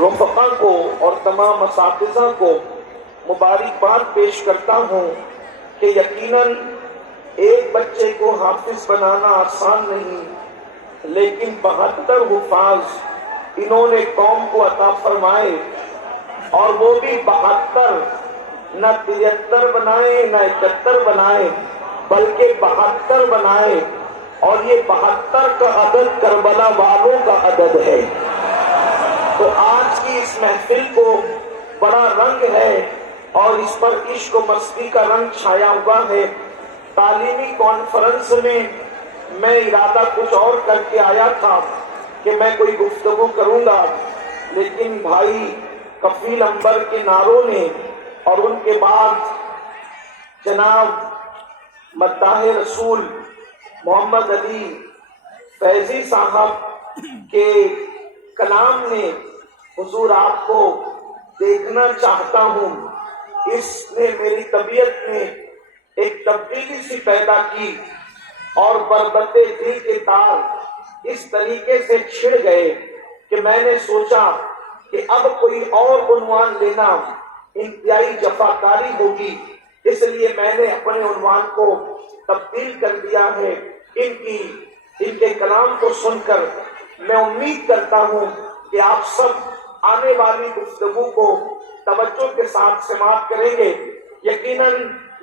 رفقا کو اور تمام اساتذہ کو مبارکباد پیش کرتا ہوں کہ یقیناً ایک بچے کو حافظ بنانا آسان نہیں، لیکن 72 حفاظ انہوں نے قوم کو عطا فرمائے، اور وہ بھی 72، نہ 73 بنائے نہ 71 بنائے، بلکہ 72 بنائے، اور یہ 72 کا عدد کربلا والوں کا عدد ہے۔ تو آج کی اس محفل کو بڑا رنگ ہے اور اس پر عشق و مستی کا رنگ چھایا ہوا ہے۔ تعلیمی کانفرنس میں میں ارادہ کچھ اور کر کے آیا تھا کہ میں کوئی گفتگو کروں گا، لیکن بھائی کفیل انبر کے نعروں نے اور ان کے بعد جناب مداح رسول محمد علی فیضی صاحب کے کلام نے حضور آپ کو دیکھنا چاہتا ہوں، اس نے میری طبیعت میں ایک تبدیلی سی پیدا کی، اور بربتے دل کے تار اس طریقے سے چھڑ گئے کہ میں نے سوچا کہ اب کوئی اور عنوان لینا انتہائی جفاکاری ہوگی، اس لیے میں نے اپنے عنوان کو تبدیل کر دیا ہے۔ ان کے کلام کو سن کر میں امید کرتا ہوں کہ آپ سب آنے والی گفتگو کو توجہ کے ساتھ سماعت کریں گے۔ یقیناً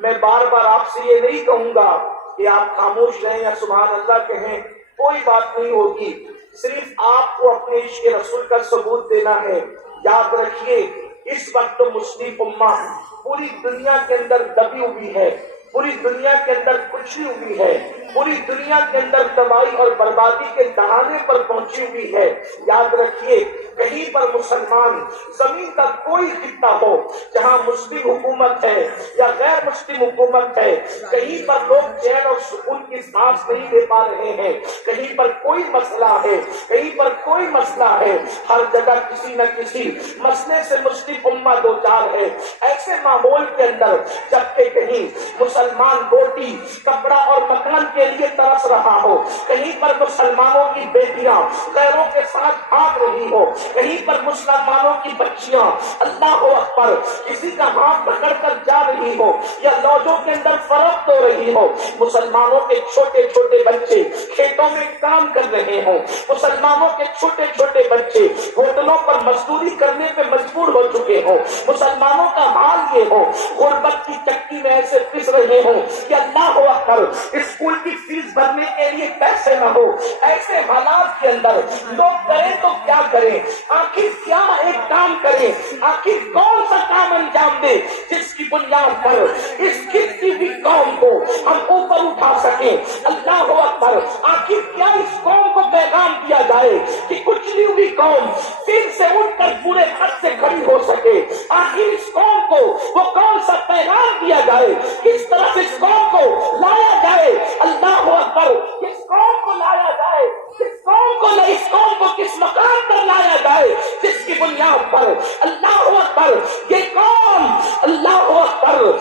میں بار بار آپ سے یہ نہیں کہوں گا کہ آپ خاموش رہیں یا سبحان اللہ کہیں، کوئی بات نہیں ہوگی، صرف آپ کو اپنے عشق رسول کا ثبوت دینا ہے۔ یاد رکھیے اس وقت مسلم امہ پوری دنیا کے اندر دبی ہوئی ہے، پوری دنیا کے اندر کچھی ہوئی ہے، پوری دنیا کے اندر تباہی اور بربادی کے دہانے پر پہنچی ہوئی ہے۔ یاد رکھیے کہیں پر مسلمان زمین کا کوئی خطہ ہو جہاں مسلم حکومت ہے یا غیر مسلم حکومت ہے، کہیں پر لوگ چین اور سکون کی سانس نہیں لے پا رہے ہیں، کہیں پر کوئی مسئلہ ہے، کہیں پر کوئی مسئلہ ہے، ہر جگہ کسی نہ کسی مسئلے سے مسلم امہ دو چار ہے۔ ایسے ماحول کے اندر جبکہ کہیں مسلمان روٹی کپڑا اور مکان کے لیے ترس رہا ہو، کہیں پر مسلمانوں کی بیٹیاں غیروں کے ساتھ بھاگ رہی ہو، کہیں پر مسلمانوں کی بچیاں اللہ اکبر کسی کا ہاتھ پکڑ کر جا رہی ہو یا لوجوں کے اندر فروخت ہو رہی ہو، مسلمانوں کے چھوٹے چھوٹے بچے کھیتوں میں کام کر رہے ہوں، مسلمانوں کے چھوٹے چھوٹے بچے ہوٹلوں پر مزدوری کرنے پہ مجبور ہو چکے ہوں، مسلمانوں کا حال یہ ہو غربت کی چکی میں ایسے پس رہے ہوں کہ اللہ اکبر اسکول کی فیس بھرنے کے لیے پیسے نہ ہو، ایسے حالات کے اندر لوگ کریں تو کیا کریں، آخر کیا ایک کام کریں، آخر کون سا کام انجام دے جس کی بنیاد پر اس گرتی ہوئی قوم کو ہم اوپر اٹھا سکیں۔ اللہ اکبر آخر کیا اس قوم کو پیغام دیا جائے کہ کچلی ہوئی قوم پھر سے اٹھ کر پورے خط سے کھڑی ہو سکے، آخر اس قوم کو وہ کون سا پیغام دیا جائے، کس طرح اس قوم کو لایا جائے۔ اللہ اکبر اس قوم کو لایا جائے، اس قوم کو کس مقام پر لایا جائے جس کی بنیاد پر اللہ اکبر یہ قوم اللہ اکبر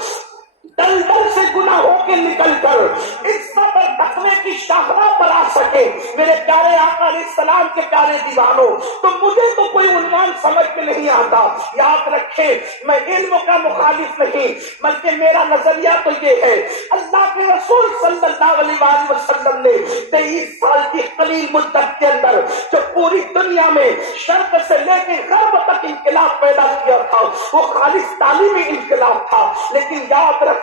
دلدل سے گناہوں کے نکل کر عزت اور تقوی کی شاہراہ پر آ سکے۔ میرے پیارے آقا علیہ السلام کے پیارے دیوانوں، تو مجھے تو کوئی عنوان سمجھ میں نہیں آتا۔ یاد رکھیں میں علم کا مخالف نہیں، بلکہ میرا نظریہ تو یہ ہے اللہ کے رسول صلی اللہ علیہ وآلہ وسلم نے 23 سال کی قلیل مدت کے اندر جو پوری دنیا میں شرق سے لے کے غرب تک انقلاب پیدا کیا تھا وہ خالص تعلیمی انقلاب تھا۔ لیکن یاد رکھنا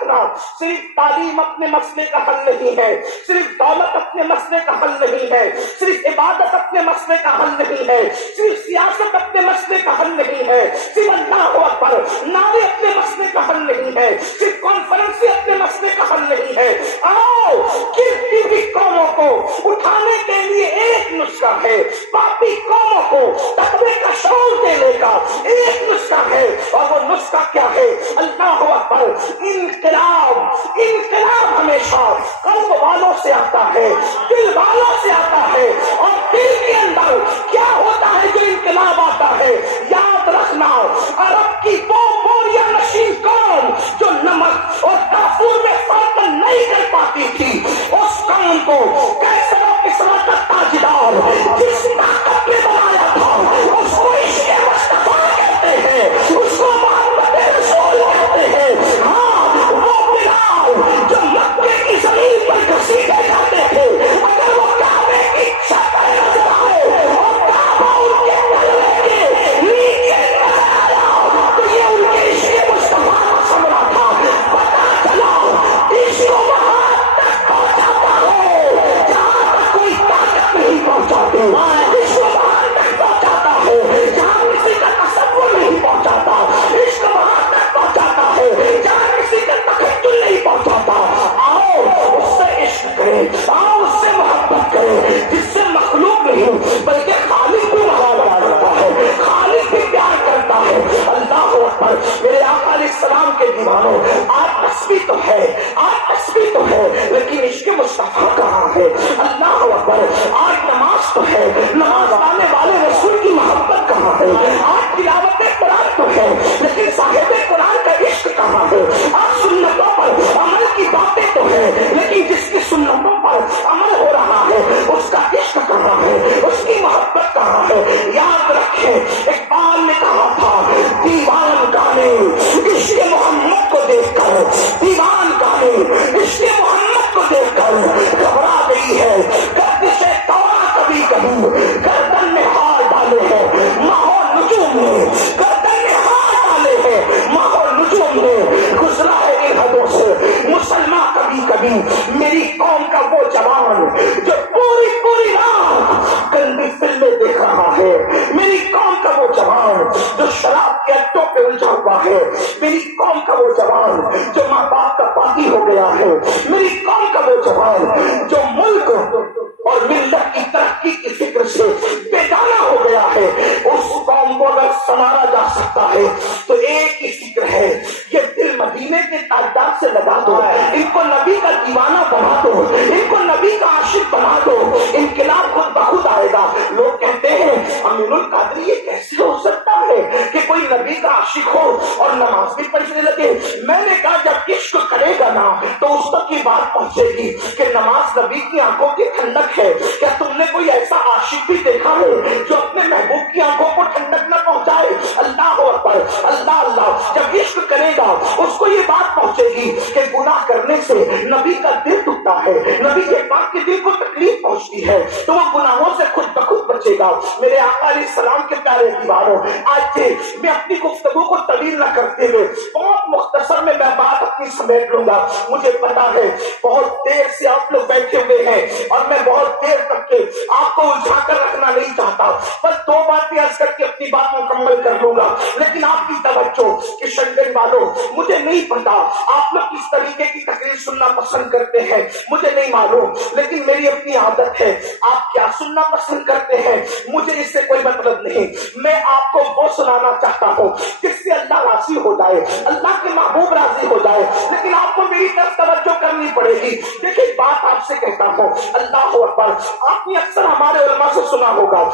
صرف تعلیم اپنے مسئلے کا حل نہیں ہے، صرف دولت اپنے مسئلے کا حل نہیں ہے، صرف عبادت اپنے مسئلے کا حل نہیں ہے، صرف سیاست اپنے مسئلے کا حل نہیں ہے، صرف اللہ اکبر نعرے اپنے مسئلے کا حل نہیں ہے، صرف کانفرنس اپنے مسئلے کا حل نہیں ہے۔ آؤ گرتی ہوئی قوموں کو اٹھانے کے لیے ایک نسخہ ہے، پاپی قوموں کو تقوی کا شعور دینے کا ایک نسخہ ہے، اور وہ نسخہ کیا ہے؟ اللہ اکبر انقلاب ہمیشہ قلب والوں سے آتا ہے، دل والوں سے آتا ہے، اور دل کے اندر کیا ہوتا ہے جو انقلاب آتا ہے؟ یاد رکھنا عرب کی وہ بوریا نشین قوم جو نمک اور کافور میں فرق نہیں کر پاتی تھی، اس قوم کو کیسر و کسریٰ کا تاجدار جس طاقت نے بنایا تھا اس کو عشق مصطفیٰ کے دیوانوں، آج تسبیح تو ہے، آج تسبیح تو ہے، لیکن عشق مصطفیٰ کہاں ہے؟ اللہ اکبر، آج نماز تو ہے، نماز پڑھنے والے رسول کی محبت کہاں ہے؟ آج تلاوت قرآن تو ہے، لیکن صاحب قرآن کا عشق کہاں ہے؟ آج سنتوں پر عمل کی باتیں تو ہے، لیکن جس کی سنتوں پر عمل ہو رہا ہے اس کا عشق کہاں ہے؟ اس کی محبت کہاں ہے؟ یاد رکھیں اقبال نے کہا تھا، دیوان گانے عشق محمد کو دیکھ کر، دیوان گانے عشق محمد کو دیکھ کر گھبرا گئی ہے گردش دورہ، کبھی کبھی گردن میں ہار ڈالے ہیں ماحول نجوم نے، گردن میں ہار ڈالے ہیں ماحول نجوم نے، گزرا ہے ان حدوں سے مسلمان کبھی کبھی، میری قوم کا وہ جوان جو پوری پوری رات گندی فلمیں دیکھ رہا ہے، میری قوم کا وہ جوان جو شراب کے اڈوں پہ الجھا ہوا ہے، میری قوم کا وہ جوان جو ماں باپ کا باغی ہو گیا ہے، میری قوم کا وہ جوان جو ملک اور ملت کی ترقی کی فکر سے بیگانہ ہو گیا ہے، اس قوم کو اگر سنوارا جا سکتا ہے تو ایک ہی فکر ہے، یہ دل مدینے کے تاجدار سے لگا دو، ان کو نبی کا دیوانہ بنا دو، ان کو نبی کا عاشق بنا دو، انقلاب خود بخود آئے گا۔ لوگ کہتے ہیں امین القادری یہ کیسے ہو سکتا ہے کہ کوئی نبی کا عاشق ہو اور نماز بھی پڑھنے لگے؟ میں نے کہا جب عشق کرے گا نا تو اس تک کی بات پہنچے گی کہ نماز نبی کی آنکھوں کی ٹھنڈک ہے۔ کیا تم نے کوئی ایسا عاشق بھی دیکھا ہے جو اپنے محبوب کی آنکھوں کو ٹھنڈک نہ پہنچائے؟ اللہ اکبر، اللہ اللہ، جب عشق کرے گا اس کو یہ بات پہنچے گی کہ گناہ کرنے سے نبی کا دل ٹوٹتا ہے، نبی کے پاک کے دل کو تکلیف پہنچتی ہے، تو وہ گناہوں سے خود بخود بچے گا۔ میرے آقا علیہ السلام کے پیارے دیوانوں، آج میں اپنی گفتگو کو طویل نہ کرتے ہوئے بہت مختصر میں بات اپنی سمیٹ لوں گا۔ مجھے پتا ہے بہت دیر سے آپ لوگ بیٹھے ہوئے ہیں اور میں بہت دیر تک کے آپ کو الجھا کر رکھنا نہیں چاہتا، بس دو باتیں عرض کر کے اپنی بات مکمل کر لوں گا، لیکن آپ کی توجہ کہ شنگن والوں، مجھے نہیں پتا آپ لوگ کس طریقے کی تقریر سننا پسند کرتے ہیں، مجھے نہیں معلوم، لیکن میری اپنی عادت ہے، آپ کیا سننا پسند کرتے ہیں مجھے اس سے کوئی مطلب نہیں، میں آپ کو وہ سنانا چاہتا ہوں جس سے اللہ راضی ہو جائے، اللہ کے محبوب راضی ہو جائے، لیکن آپ کو میری طرف توجہ کرنی پڑے گی۔ دیکھیں بات آپ سے کہتا ہوں، اللہ اکبر، آپ نے اکثر ہمارے علماء سے سنا ہوگا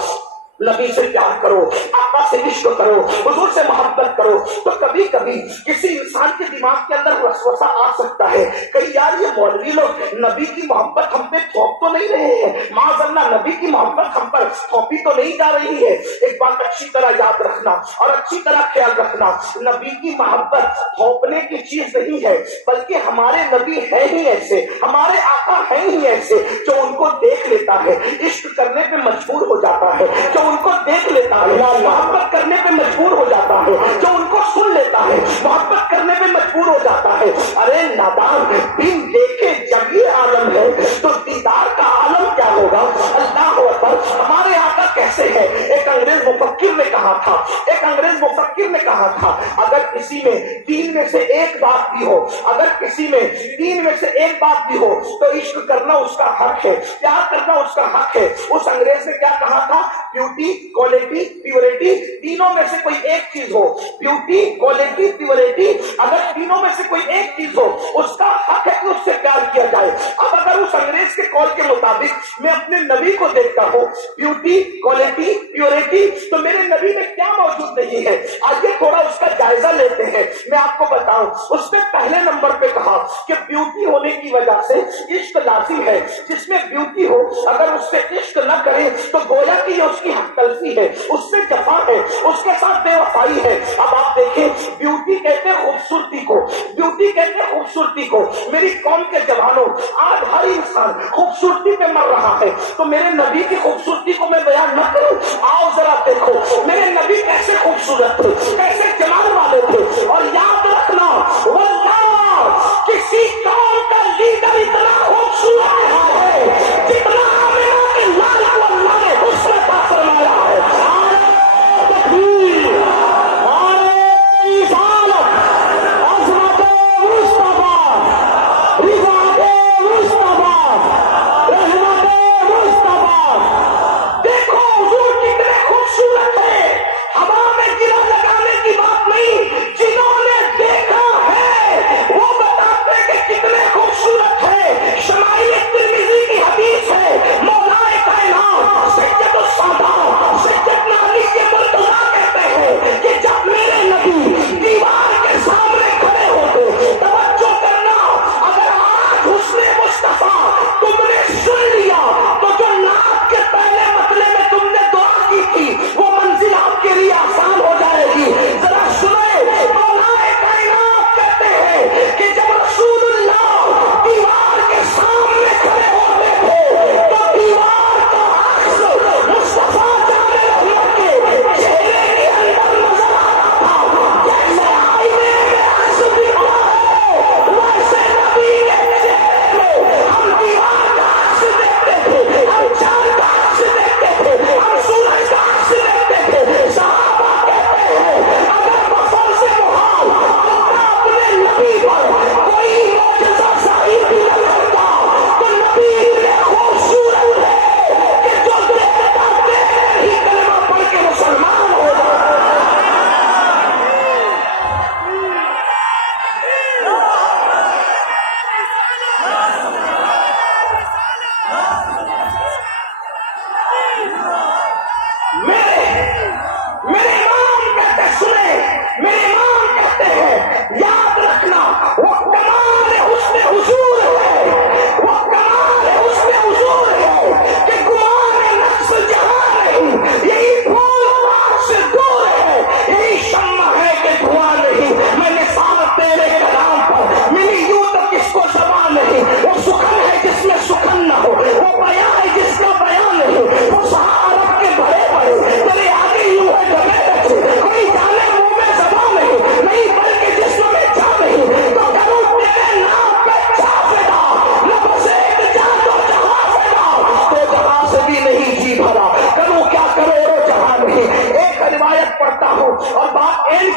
نبی سے پیار کرو، آقا سے عشق کرو، حضور سے محبت کرو، تو کبھی کبھی کسی انسان کے دماغ کے اندر وسوسہ آ سکتا ہے کہ یار یہ مولوی لوگ نبی کی محبت ہم پہ تھوپ تو نہیں رہے ہیں، معاذ اللہ نبی کی محبت ہم پر تھوپی تو نہیں جا رہی ہے۔ ایک بات اچھی طرح یاد رکھنا اور اچھی طرح خیال رکھنا، نبی کی محبت تھوپنے کی چیز نہیں ہے، بلکہ ہمارے نبی ہیں ہی ایسے، ہمارے آقا ہیں ہی ایسے جو ان کو دیکھ لیتا ہے عشق کرنے پہ مجبور ہو جاتا ہے، جو ان کو دیکھ لیتا ہے محبت کرنے پہ مجبور ہو جاتا ہے، جو ان کو سن لیتا ہے محبت کرنے پہ مجبور ہو جاتا ہے۔ ارے نادان، بن دیکھے جب یہ عالم ہے تو دیدار کا عالم کیا ہوگا؟ اللہ اکبر، ہمارے آقا کیسے ہے؟ ایک انگریز مفکر نے کہا تھا، ایک انگریز مفکر نے کہا تھا، اگر کسی میں تین میں سے ایک بات بھی ہو، اگر کسی میں تین میں سے ایک بات بھی ہو تو عشق کرنا اس کا حق ہے، پیار کرنا اس کا حق ہے۔ اس انگریز نے کیا کہا تھا؟ بیوٹی، کوالٹی، پیورٹی، تینوں میں سے کوئی ایک چیز ہو، بیوٹی، کوالٹی، پیورٹی، اگر تینوں میں سے کوئی ایک چیز ہو اس کا حق ہے کہ اس سے پیار کیا جائے۔ اب اگر اس انگریز کے قول کے مطابق میں اپنے نبی کو دیکھتا ہوں، بیوٹی، کوالٹی، پیورٹی، تو میرے نبی میں کیا موجود نہیں ہے؟ آئیے تھوڑا اس کا جائزہ لیتے ہیں۔ میں آپ کو بتاؤں، اس نے پہلے نمبر پہ کہا کہ بیوٹی ہونے کی وجہ سے عشق لازم ہے، جس میں بیوٹی ہو اگر اس سے عشق نہ کرے تو گویا کہ یہ اس کی حق تلفی ہے، اس سے جفا ہے، اس کے ساتھ بے وفائی ہے۔ اب آپ دیکھیں، بیوٹی کہتے ہیں خوبصورتی کو، بیوٹی کہتے ہیں خوبصورتی کو۔ میری قوم کے جوانوں، آج ہر انسان خوبصورتی پہ مر رہا ہے، تو میرے نبی کی خوبصورتی کو میں بیان نہ کروں؟ آؤ ذرا دیکھو میرے نبی کیسے خوبصورت تھے، کیسے جمال والے تھے۔ اور یاد رکھنا، واللہ کسی قوم کا لیڈر اتنا خوبصورت ہے جتنا آمنہ کے لالا واللہ نے حسن عطا فرمایا ہے۔ تکبیر، رسالت، عظمت مصطفیٰ، رضا مصطفیٰ، رحمت مصطفیٰ۔ دیکھو حضور کتنے خوبصورت ہے، ہوا میں گرا لگانے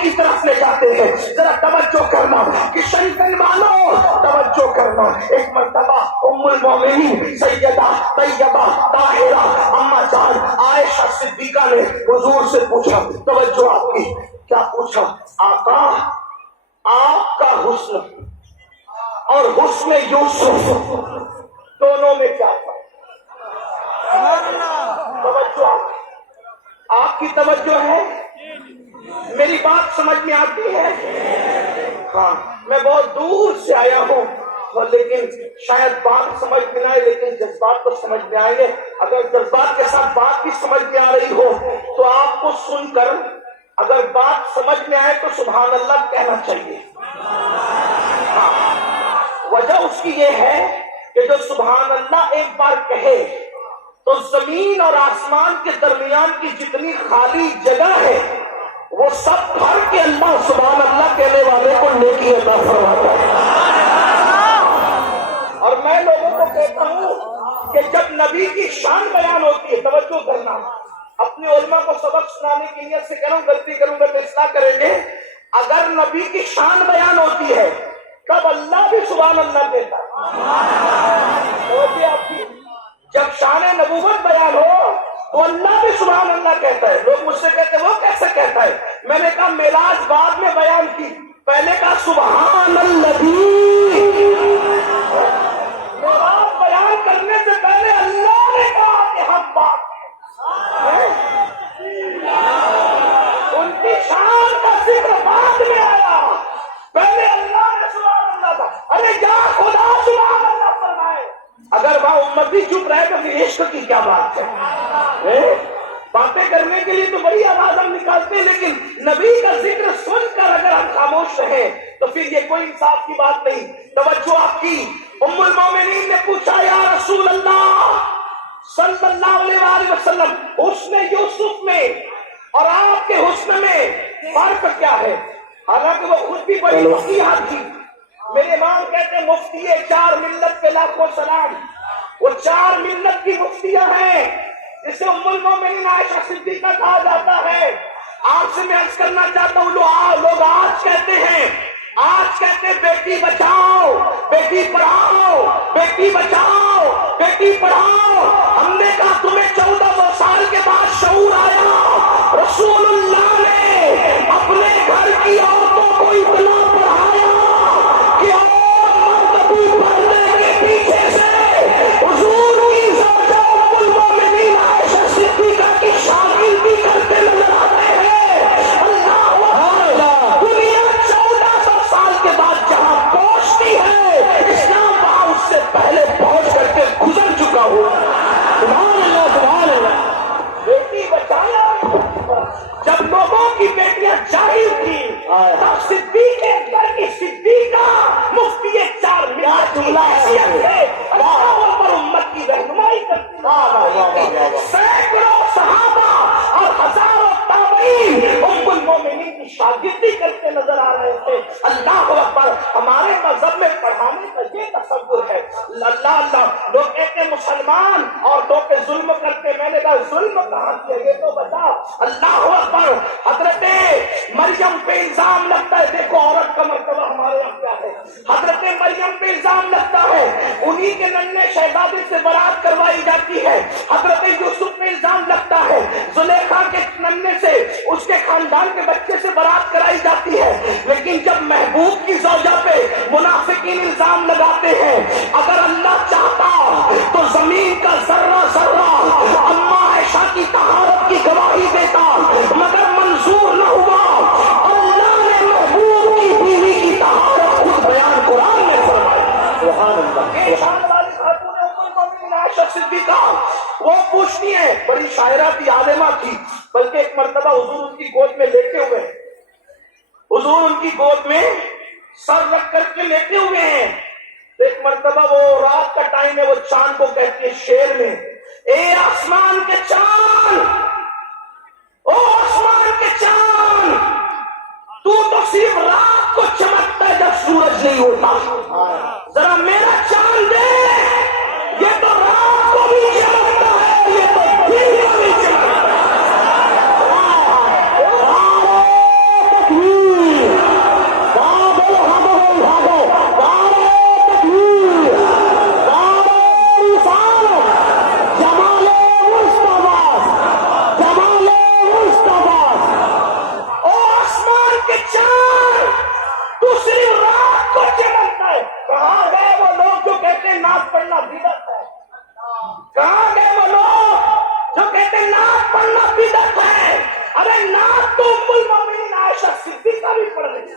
کی طرف لے جاتے ہیں. ذرا توجہ کرنا کہ شریفین والوں توجہ کرنا. ایک مرتبہ ام المومنین سیدہ طیبہ طاہرہ اما جان عائشہ صدیقہ نے حضور سے پوچھا, توجہ آپ کی, کیا پوچھا؟ آقا آپ کا حسن اور حسن یوسف دونوں میں کیا فرق؟ توجہ آپ کی توجہ ہے, میری بات سمجھ میں آتی ہے؟ ہاں میں بہت دور سے آیا ہوں لیکن شاید بات سمجھ میں نہ آئے, لیکن جذبات تو سمجھ میں آئیں گے. اگر جذبات کے ساتھ بات بھی سمجھ میں آ رہی ہو تو آپ کو سن کر اگر بات سمجھ میں آئے تو سبحان اللہ کہنا چاہیے. ہاں وجہ اس کی یہ ہے کہ جو سبحان اللہ ایک بار کہے تو زمین اور آسمان کے درمیان کی جتنی خالی جگہ ہے وہ سب بھر کے اللہ سبحان اللہ کہنے والے کو نیکی عطا فرماتا ہے. اور میں لوگوں کو کہتا ہوں کہ جب نبی کی شان بیان ہوتی ہے, توجہ کرنا, اپنے علماء کو سبق سنانے کی نیت سے کہہ رہا ہوں, غلطی کروں گا تو اصلاح کریں گے. اگر نبی کی شان بیان ہوتی ہے تب اللہ بھی سبحان اللہ کہتا ہے. جب شان نبوت بیان ہو تو اللہ بھی سبحان اللہ کہتا ہے. لوگ مجھ سے کہتے ہیں وہ کیسے کہتا ہے؟ میں نے کہا معراج بعد میں بیان کی, پہلے کہا سبحان اللہ. معراج بیان کرنے سے پہلے اللہ نے کہا کہ ہم بات ان کی شان کا ذکر بعد میں آیا, پہلے اللہ نے سبحان اللہ تھا. ارے یا خدا سبحان اللہ فرمائے. اگر وہاں امتی چپ رہے تو پھر عشق کی کیا بات ہے؟ باتیں کرنے کے لیے تو بڑی آواز ہم نکالتے ہیں, لیکن نبی کا ذکر سن کر اگر ہم خاموش رہیں تو پھر یہ کوئی انصاف کی بات نہیں. توجہ آپ کی. ام المومنین نے پوچھا یا رسول اللہ صلی اللہ علیہ وسلم, حسن یوسف میں اور آپ کے حسن میں فرق کیا ہے؟ حالانکہ وہ خود بھی بڑی فقیہ تھی. میرے امام کہتے ہیں مفتی 4 ملت کے لاکھوں سلام. وہ 4 ملت کی مفتیاں ہیں جسے ام المومنین عائشہ صدیقہ کہا جاتا ہے. آپ سے میں عرض کرنا چاہتا ہوں, لوگ آج کہتے ہیں بیٹی بچاؤ بیٹی پڑھاؤ, بیٹی بچاؤ بیٹی پڑھاؤ. ہم نے کہا تمہیں 1400 سال کے بعد شعور آیا. رسول اللہ نے اپنے گھر کی عورتوں کو اتنا پڑھایا کہ مرد بھی پردے کے پیچھے سے حضور کی زوجہ ام المومنین عائشہ صدیقہ کی شاگردی کرتے نظر آتے ہیں. اللہ دنیا 1400 سال کے بعد جہاں پہنچتی ہے, اسلام وہاں اس سے پہلے پہنچ کر کے گزر چکا ہو. سبحان اللہ سبحان اللہ. بیٹی بچایا. جب لوگوں کی بیٹیاں جاہل تھی تب صدیق اکبر کی صدیقہ مفتی 4 ملت کی حیثیت ہے. اللہ پر امت کی رہنمائی کرتی ہے. سینکڑوں صحابہ اور ہزاروں تابعین ام المومنین کی شاگردی کرتے نظر آ رہے تھے. اللہ اکبر. ہمارے مذہب میں پڑھانے کا یہ تصور ہے. اللہ لوگ کہتے مسلمان عورتوں پہ ظلم کرتے. میں نے کہا ظلم کہاں کیا, یہ تو بتا. اللہ اکبر. حضرت مریم پہ الزام لگتا ہے. دیکھو عورت کا مرتبہ ہمارے یہاں کیا ہے. حضرت مریم پہ الزام لگتا ہے, انہی کے ننھے شہزادے سے برات کروائی جاتی ہے. حضرت یوسف پہ الزام لگتا ہے, زلیخا کے ننھے سے اس کے خاندان کے بچے سے برات کرائی جاتی ہے. لیکن جب محبوب کی زوجہ پہ منافقین الزام لگاتے ہیں, اگر اللہ چاہتا تو زمین کا ذرہ ذرہ اما عائشہ کی طہارت کی گواہی دیتا, مگر منظور نہ ہوا. اللہ نے محبوب کی بیوی کی طہارت خود بیان قرآن میں فرمائی. سبحان اللہ. شان والی خاتون ام المومنین عائشہ صدیقہ, وہ پوچھتی ہیں, بڑی شاعرہ تھی, عالمہ تھی, بلکہ ایک مرتبہ حضور ان کی گود میں لیٹے ہوئے, حضور ان کی گود میں سر رکھ کر کے لیٹے ہوئے ہیں. ایک مرتبہ وہ رات کا ٹائم ہے, وہ چاند کو کہتی ہے شعر میں, اے آسمان کے چاند, او آسمان کے چاند, تو صرف رات کو چمکتا ہے جب سورج نہیں ہوتا. ذرا میرا چاند دے, یہ تو رات کو بھی چمکتا ہے, یہ تو دن کو بھی چمکتا ہے. تو صرف رات کو چمکتا ہے. کہاں گئے وہ لوگ جو کہتے ہیں نعت پڑھنا بدعت ہے؟ کہاں گئے وہ لوگ جو کہتے ہیں نعت پڑھنا بدعت ہے؟ ارے نعت تو ام المومنین عائشہ صدیقہ بھی پڑھ رہی ہے.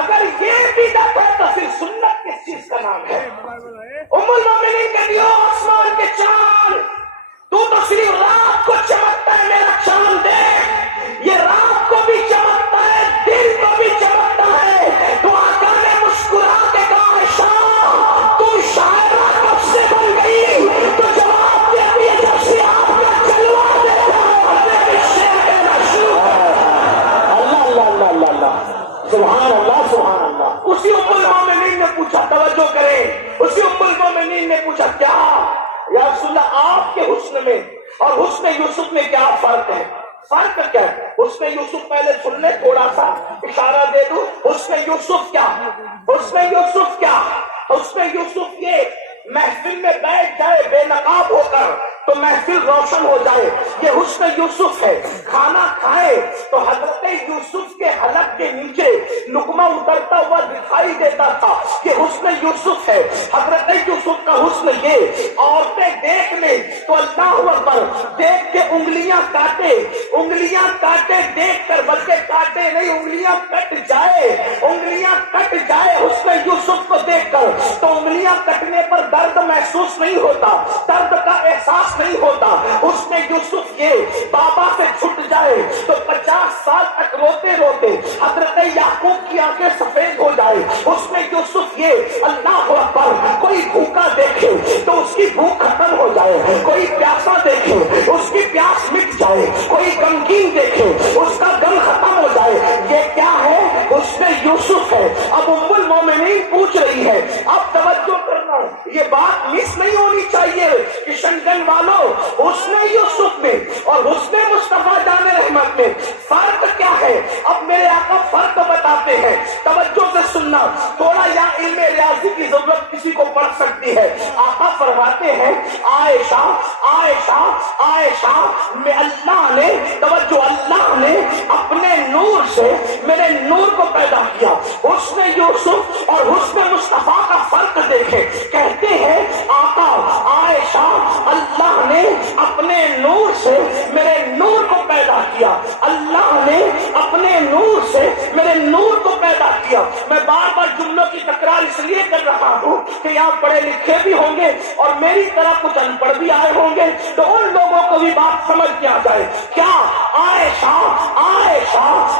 اگر یہ بدعت ہے تو پھر سنت کس چیز کا نام ہے؟ ام المومنین کہتی ہو آسمان کے چاند تو صرف رات کو چمکتا ہے میرا چاند دیکھ، یہ رات کو بھی چمکتا ہے دن کو بھی چمکتا ہے. تو آقا نے مسکرا کے کہا عائشہ تم شاعرہ کب سے بن گئی؟ تو جواب دیتی ہے جب سے آپ کا جلوہ دیکھا ہے شعر کہنا شروع ہے. اللہ اللہ اللہ اللہ اللہ سبحان اللہ سبحان اللہ. اسی ام المومنین نے پوچھا، توجہ کریں، اسی ام المومنین نے پوچھا کیا یا رسول اللہ آپ کے حسن میں اور حسن یوسف میں کیا فرق ہے؟ فرق کیا ہے؟ حسن یوسف پہلے سن لے، تھوڑا سا اشارہ دے دوں. حسن یوسف کیا؟ حسن یوسف کیا؟ حسن یوسف یہ محفل میں بیٹھ جائے بے نقاب ہو کر تو محفل روشن ہو جائے، یہ حسن یوسف ہے. کھانا کھائے تو حضرت یوسف کے حلق کے نیچے لقمہ اترتا ہوا دکھائی دیتا تھا، یہ حسن یوسف ہے. حضرت یوسف کا حسن یہ عورتیں دیکھ لیں تو اللہ اکبر دیکھ کے انگلیاں کاٹے دیکھ کر، بلکہ کاٹے نہیں انگلیاں کٹ جائے حسن یوسف کو دیکھ کر. تو انگلیاں کٹنے پر درد محسوس نہیں ہوتا، درد کا احساس نہیں ہوتا. حسن یوسف یہ بابا سے چھٹ جائے تو 50 سال تک روتے روتے حضرت یعقوب کی آنکھیں سفید ہو جائے. حسن یوسف یہ اللہ اکبر کوئی بھوکا دیکھے تو اس کی بھوک ختم ہو جائے، کوئی پیاسا دیکھے اس کی پیاس مٹ جائے، کوئی غمگین دیکھے اس کا غم ختم ہو جائے. یہ کیا ہے؟ حسن یوسف ہے. اب ام المومنین پوچھ رہی ہے، اب توجہ کرنا، یہ بات مس نہیں ہونی چاہیے کشن گنج والوں. حسن یوسف میں اور حسن مصطفیٰ جان رحمت میں فرق کیا ہے؟ اب میرے آقا فرق بتاتے ہیں، توجہ سے سننا تھوڑا. یا علم ریاضی کی ضرورت کسی کو پڑ سکتی ہے. آقا فرماتے ہیں عائشہ میں اللہ نے، توجہ، اللہ نے اپنے نور سے میرے نور کو پیدا کیا. حسن یوسف اور حسن مصطفیٰ کا فرق دیکھیں. کہتے ہیں آقا عائشہ اللہ نے اپنے نور سے میرے نور کو پیدا کیا، اللہ نے اپنے نور سے میرے نور کو پیدا کیا. میں بار بار جملوں کی تکرار اس لیے کر رہا ہوں کہ یہاں پڑھے لکھے بھی ہوں گے اور میری طرح کچھ ان پڑھ بھی آئے ہوں گے، تو ان لوگوں کو بھی بات سمجھ کے آ جائے. کیا عائشہ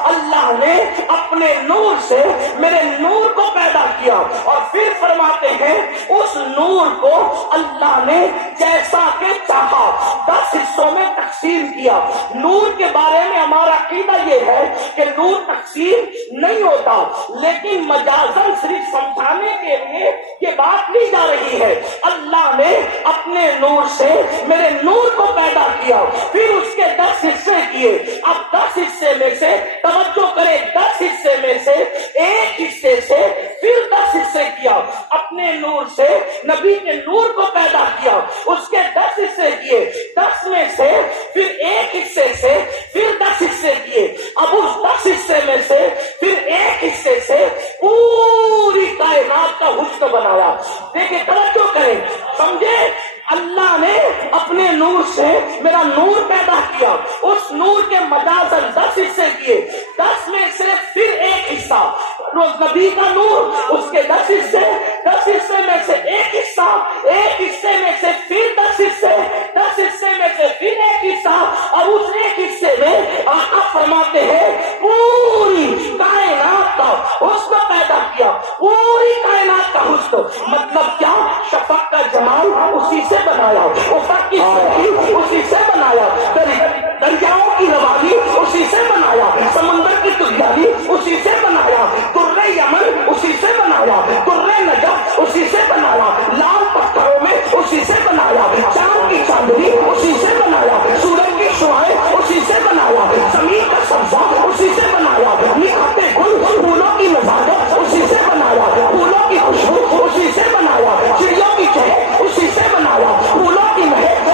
اللہ نے اپنے نور سے میرے نور کو پیدا کیا اور پھر فرماتے ہیں اس نور کو اللہ نے جیسا کہ چاہا 10 حصوں میں تقسیم کیا. نور کے بارے میں ہمارا عقیدہ یہ ہے کہ نور تقسیم نہیں ہوتا، لیکن مجازن صرف سمجھانے کے لیے یہ بات لی جا رہی ہے. اللہ نے اپنے نور سے میرے نور کو پیدا کیا، پھر اس کے 10 حصے کیے. اب 10 حصے میں سے، توجہ کرے، 10 حصے میں سے ایک حصے سے پھر 10 حصے کیا. اپنے نور سے نبی کے نور کو پیدا کیا، اس کے 10 حصے کیے، 10 میں سے پھر ایک حصے سے پھر 10 حصے کیے. اب اس 10 حصے میں سے پھر ایک حصے سے پوری کائنات کا حسن بنایا. دیکھیں، توجہ کریں، سمجھے، اللہ نے اپنے نور سے میرا نور پیدا کیا، اس نور کے مجازن 10 حصے کیے، 10 میں سے پھر ایک حصہ نبی کا نور، اس کے 10 حصے، 10 حصے میں سے ایک حصہ، ایک حصے میں سے پھر 10 حصے، 10 حصے میں سے پھر ایک حصہ، اور اس ایک حصے میں آقا فرماتے ہیں پوری کائنات کا حسن پیدا کیا. پوری کائنات کا حسن مطلب کیا؟ شفق کا جمال اسی سے بنایا، افق کی سرخی اسی سے بنایا، دریاؤں کی روانی اسی سے بنایا، سمندر کی تلیالی اسی سے بنایا، درے یمن اسی سے بنایا، درے نجف اسی سے بنایا، لال پتھروں میں اسی سے بنایا، چاند کی چاندنی اسی سے بنایا، سورج کی شعائیں اسی سے بنایا، زمین کا سبزہ اسی سے بنایا، نکھرتے گل پھولوں کی نزاکت اسی سے بنایا، پھولوں کی خوشبو اسی سے بنایا، چڑیوں کی چہک اسی سے بنایا، پھولوں کی مہک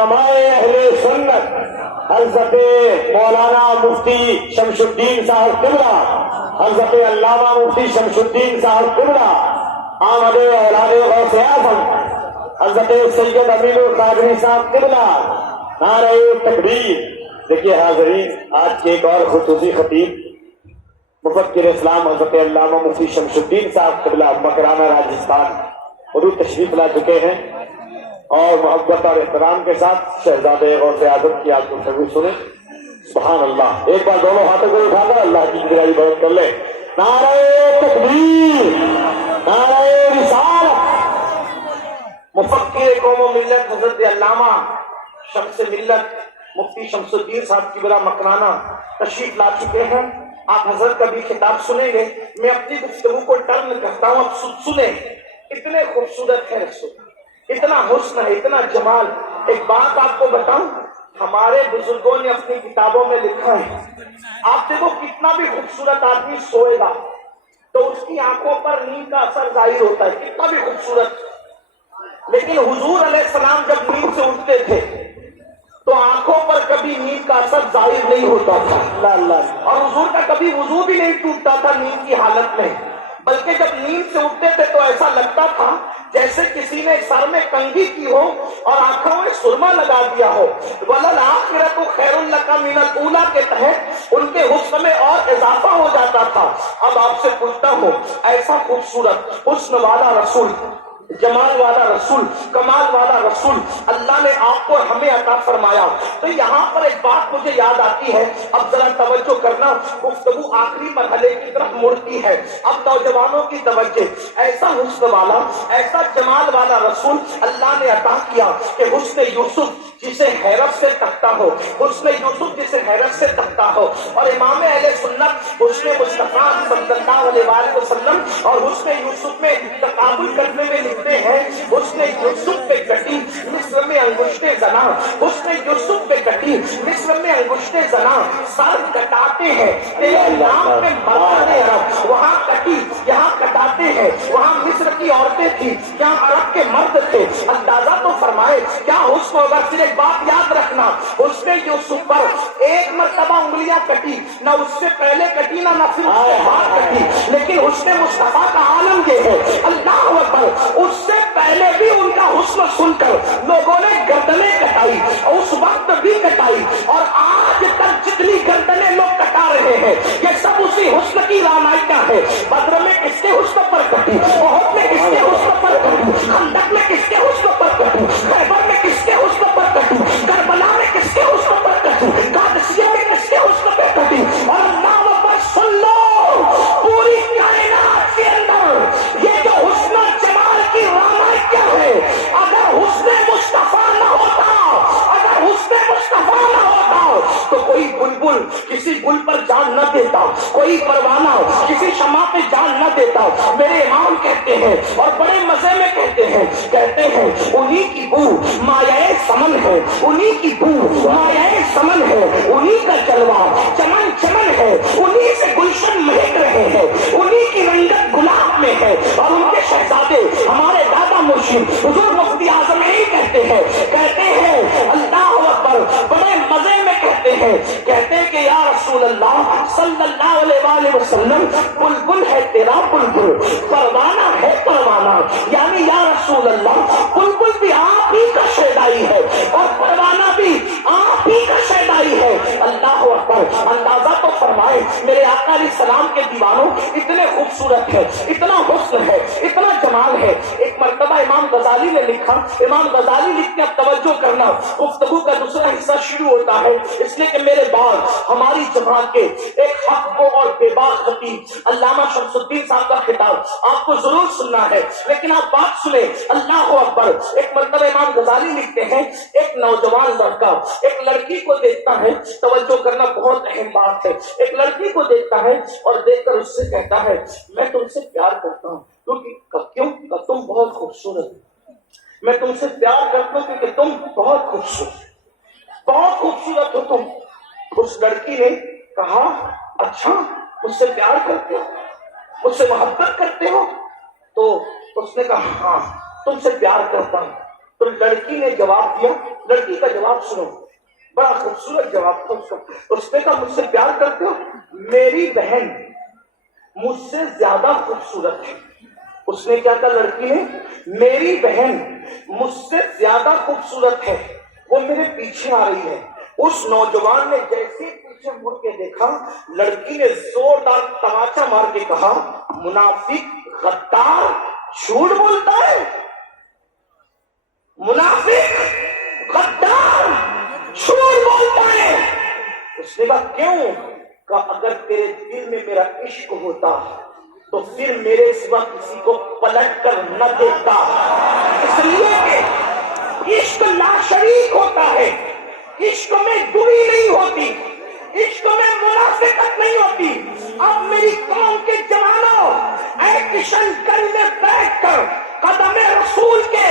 علامہ اہل سنت حضرت مولانا مفتی شمس الدین صاحب قبلہ، حضرت علامہ مفتی شمس الدین صاحب قبلہ، آمد اولاد غوث اعظم حضرت سید امین القادری صاحب قبلہ، نعرہ تکبیر۔ دیکھیے حاضرین، آج کے ایک اور خصوصی خطیب مفکر اسلام حضرت علامہ مفتی شمس الدین صاحب قبلہ مکرانہ راجستھان حضور تشریف لا چکے ہیں، اور محبت اور احترام کے ساتھ شہزادے غوث اعظم کی آپ گفتگو سنیں۔ سبحان اللہ، ایک بار دونوں ہاتھوں کو اٹھا کر اللہ کی گرائی بہت کر لیں۔ نعرہ تکبیر، نعرہ رسالت۔ مفکر قوم و ملت حضرت علامہ شمس ملت مفتی شمس الدین صاحب کی بڑا مکرانہ تشریف لا چکے ہیں۔ آپ حضرت کا بھی خطاب سنیں گے، میں اپنی گفتگو کو ٹرن کرتا ہوں، آپ سنیں۔ اتنے خوبصورت ہے رسول، اتنا حسن ہے، اتنا جمال۔ ایک بات آپ کو بتاؤں، ہمارے بزرگوں نے اپنی کتابوں میں لکھا ہے، آپ دیکھو کتنا بھی خوبصورت آدمی سوئے گا تو اس کی آنکھوں پر نیند کا اثر ظاہر ہوتا ہے، کتنا بھی خوبصورت، لیکن حضور علیہ السلام جب نیند سے اٹھتے تھے تو آنکھوں پر کبھی نیند کا اثر ظاہر نہیں ہوتا تھا، اور حضور کا کبھی وضو بھی نہیں ٹوٹتا تھا نیند کی حالت میں، بلکہ جب نیند سے اٹھتے تھے تو ایسا لگتا تھا جیسے کسی نے سر میں کنگھی کی ہو اور آنکھوں میں سرما لگا دیا ہو۔ وَلَلْآخِرَةُ خَيْرٌ لَكَ مِنَ الْأُولَىٰ کے تحت ان کے حسن میں اور اضافہ ہو جاتا تھا۔ اب آپ سے پوچھتا ہوں، ایسا خوبصورت حسن والا رسول، جمال والا رسول، کمال والا رسول اللہ نے آپ کو ہمیں عطا فرمایا، تو یہاں پر ایک بات مجھے یاد آتی ہے، اب ذرا توجہ کرنا، گفتگو آخری مرحلے کی طرف مڑتی ہے، اب نوجوانوں کی توجہ۔ ایسا حسن والا، ایسا جمال والا رسول اللہ نے عطا کیا کہ حسن یوسف جسے حیرت سے تکتا ہو، حسن یوسف جسے حیرت سے تکتا ہو، اور امام اہل سنت حسن مصطفیٰ صلی اللہ علیہ وآلہ وسلم اور حسن یوسف میں تقابل کرنے میں لکھتے ہیں، حسن یوسف پہ کٹی مصر میں انگشت زنا، حسن یوسف پہ کٹی مصر میں انگشت زنا، سر کٹاتے ہیں تیرے نام پہ مردان عرب، وہاں کٹی یہاں کٹاتے ہیں، وہاں مصر کی عورتیں تھی یہاں عرب کے مرد تھے، اندازہ تو فرمائے کیا حسن ہوگا۔ صرف ایک بات یاد رکھنا، حسن یوسف پر ایک مرتبہ انگلیاں کٹی، نہ اس سے پہلے کٹی نہ پھر اس سے بعد کٹی، لیکن حسن مصطفیٰ کا عالم یہ ہے، اللہ اکبر، اس سے پہلے بھی ان کا حسن سن کر لوگوں نے گردنیں کٹائی، اس وقت بھی کٹائی، اور آج تک جتنی گردنیں لوگ کٹا رہے ہیں یہ سب اسی حسن کی رعنائی کا ہے۔ بدر میں کس کے حسن پر کٹی، احد میں کس کے حسن پر کٹی، خندق میں کس کے حسن پر کٹی، خیبر میں کس کے حسن پر کٹی، کربلا میں کس کے حسن پر کٹی، قادسیہ میں کس کے حسن پر کٹی، اور اللہ اکبر سن لو، پوری کائنات کے اندر یہ جو حسن جمال کی رعنائی کیا ہے، اگر حسن مصطفیٰ نہ ہوتا، اگر حسن مصطفیٰ نہ ہوتا تو کوئی بلبل کسی گل پر جان نہ دیتا، کوئی پروانہ کسی شمع پہ جان نہ دیتا۔ میرے امام کہتے ہیں اور بڑے مزے میں کہتے ہیں انہی کی بو مایہ سمن ہے، انہی کی بو مایہ سمن ہے، انہی کا جلوہ چمن چمن ہے، انہی سے گلشن مہک رہے ہیں، انہی کی رنگت گلاب میں ہے، اور ان کے شہزادے ہمارے دادا مرشد حضور مفتی اعظم یہی کہتے ہیں اللہ اکبر، بڑے مزے میں کہتے ہیں کہ یا رسول اللہ صلی اللہ علیہ وآلہ وسلم، بلبل ہے تیرا بلبل، پروانہ ہے پروانہ، یعنی یا رسول اللہ بلبل بھی آپ ہی کا شیدائی ہے اور پروانہ بھی آپ ہی کا شیدائی ہے۔ اللہ اکبر، اندازہ تو فرمائے میرے آقا علیہ السلام کے دیوانوں، اتنے خوبصورت ہے، اتنا حسن ہے، اتنا جمال ہے۔ ایک مرتبہ امام غزالی نے لکھا، امام غزالی لکھتے اب توجہ کرنا، گفتگو کا دوسرا حصہ شروع ہوتا ہے، اس لیے کہ میرے بعد ہماری جماعت کے ایک حق کو اور بے باک خطیب علامہ شمس الدین صاحب کا خطاب آپ کو ضرور سننا ہے، لیکن آپ بات سنیں، اللہ اکبر۔ ایک مرتبہ امام غزالی لکھتے ہیں، ایک نوجوان لڑکا ایک لڑکی کو دیکھتا ہے، توجہ کرنا بہت اہم بات ہے، ایک لڑکی کو دیکھتا ہے اور دیکھ کر اس سے کہتا ہے میں تم سے پیار کرتا ہوں کیوں تم بہت خوبصورت، میں تم سے پیار کرتا ہوں کیونکہ تم بہت خوبصورت ہو تم۔ اس لڑکی نے کہا اچھا مجھ سے پیار کرتے ہو، مجھ سے محبت کرتے ہو؟ تو اس نے کہا ہاں تم سے پیار کرتا ہوں۔ تو لڑکی نے جواب دیا, لڑکی کا جواب سنو, بڑا خوبصورت جواب تھا اس کا. اس نے کہا مجھ سے پیار کرتے ہو؟ میری بہن مجھ سے زیادہ خوبصورت ہے. اس نے کیا کہا لڑکی نے؟ میری بہن مجھ سے زیادہ خوبصورت ہے, وہ میرے پیچھے آ رہی ہے. اس نوجوان نے جیسے پیچھے مڑ کے دیکھا, لڑکی نے زوردار تماچا مار کے کہا منافق, غدار, جھوٹ بولتا ہے, منافق, غدار, جھوٹ بولتا ہے. اس نے کہا کیوں؟ کہا اگر تیرے دل میں میرا عشق ہوتا تو پھر میرے سوا کسی کو پلٹ کر نہ دیکھتا, اس لیے کہ عشق لا شریک ہوتا ہے, عشق میں دوری نہیں ہوتی, عشق میں منافقت نہیں ہوتی. اب میری قوم کے جوانوں, اے کشن گنج میں بیٹھ کر قدم رسول کے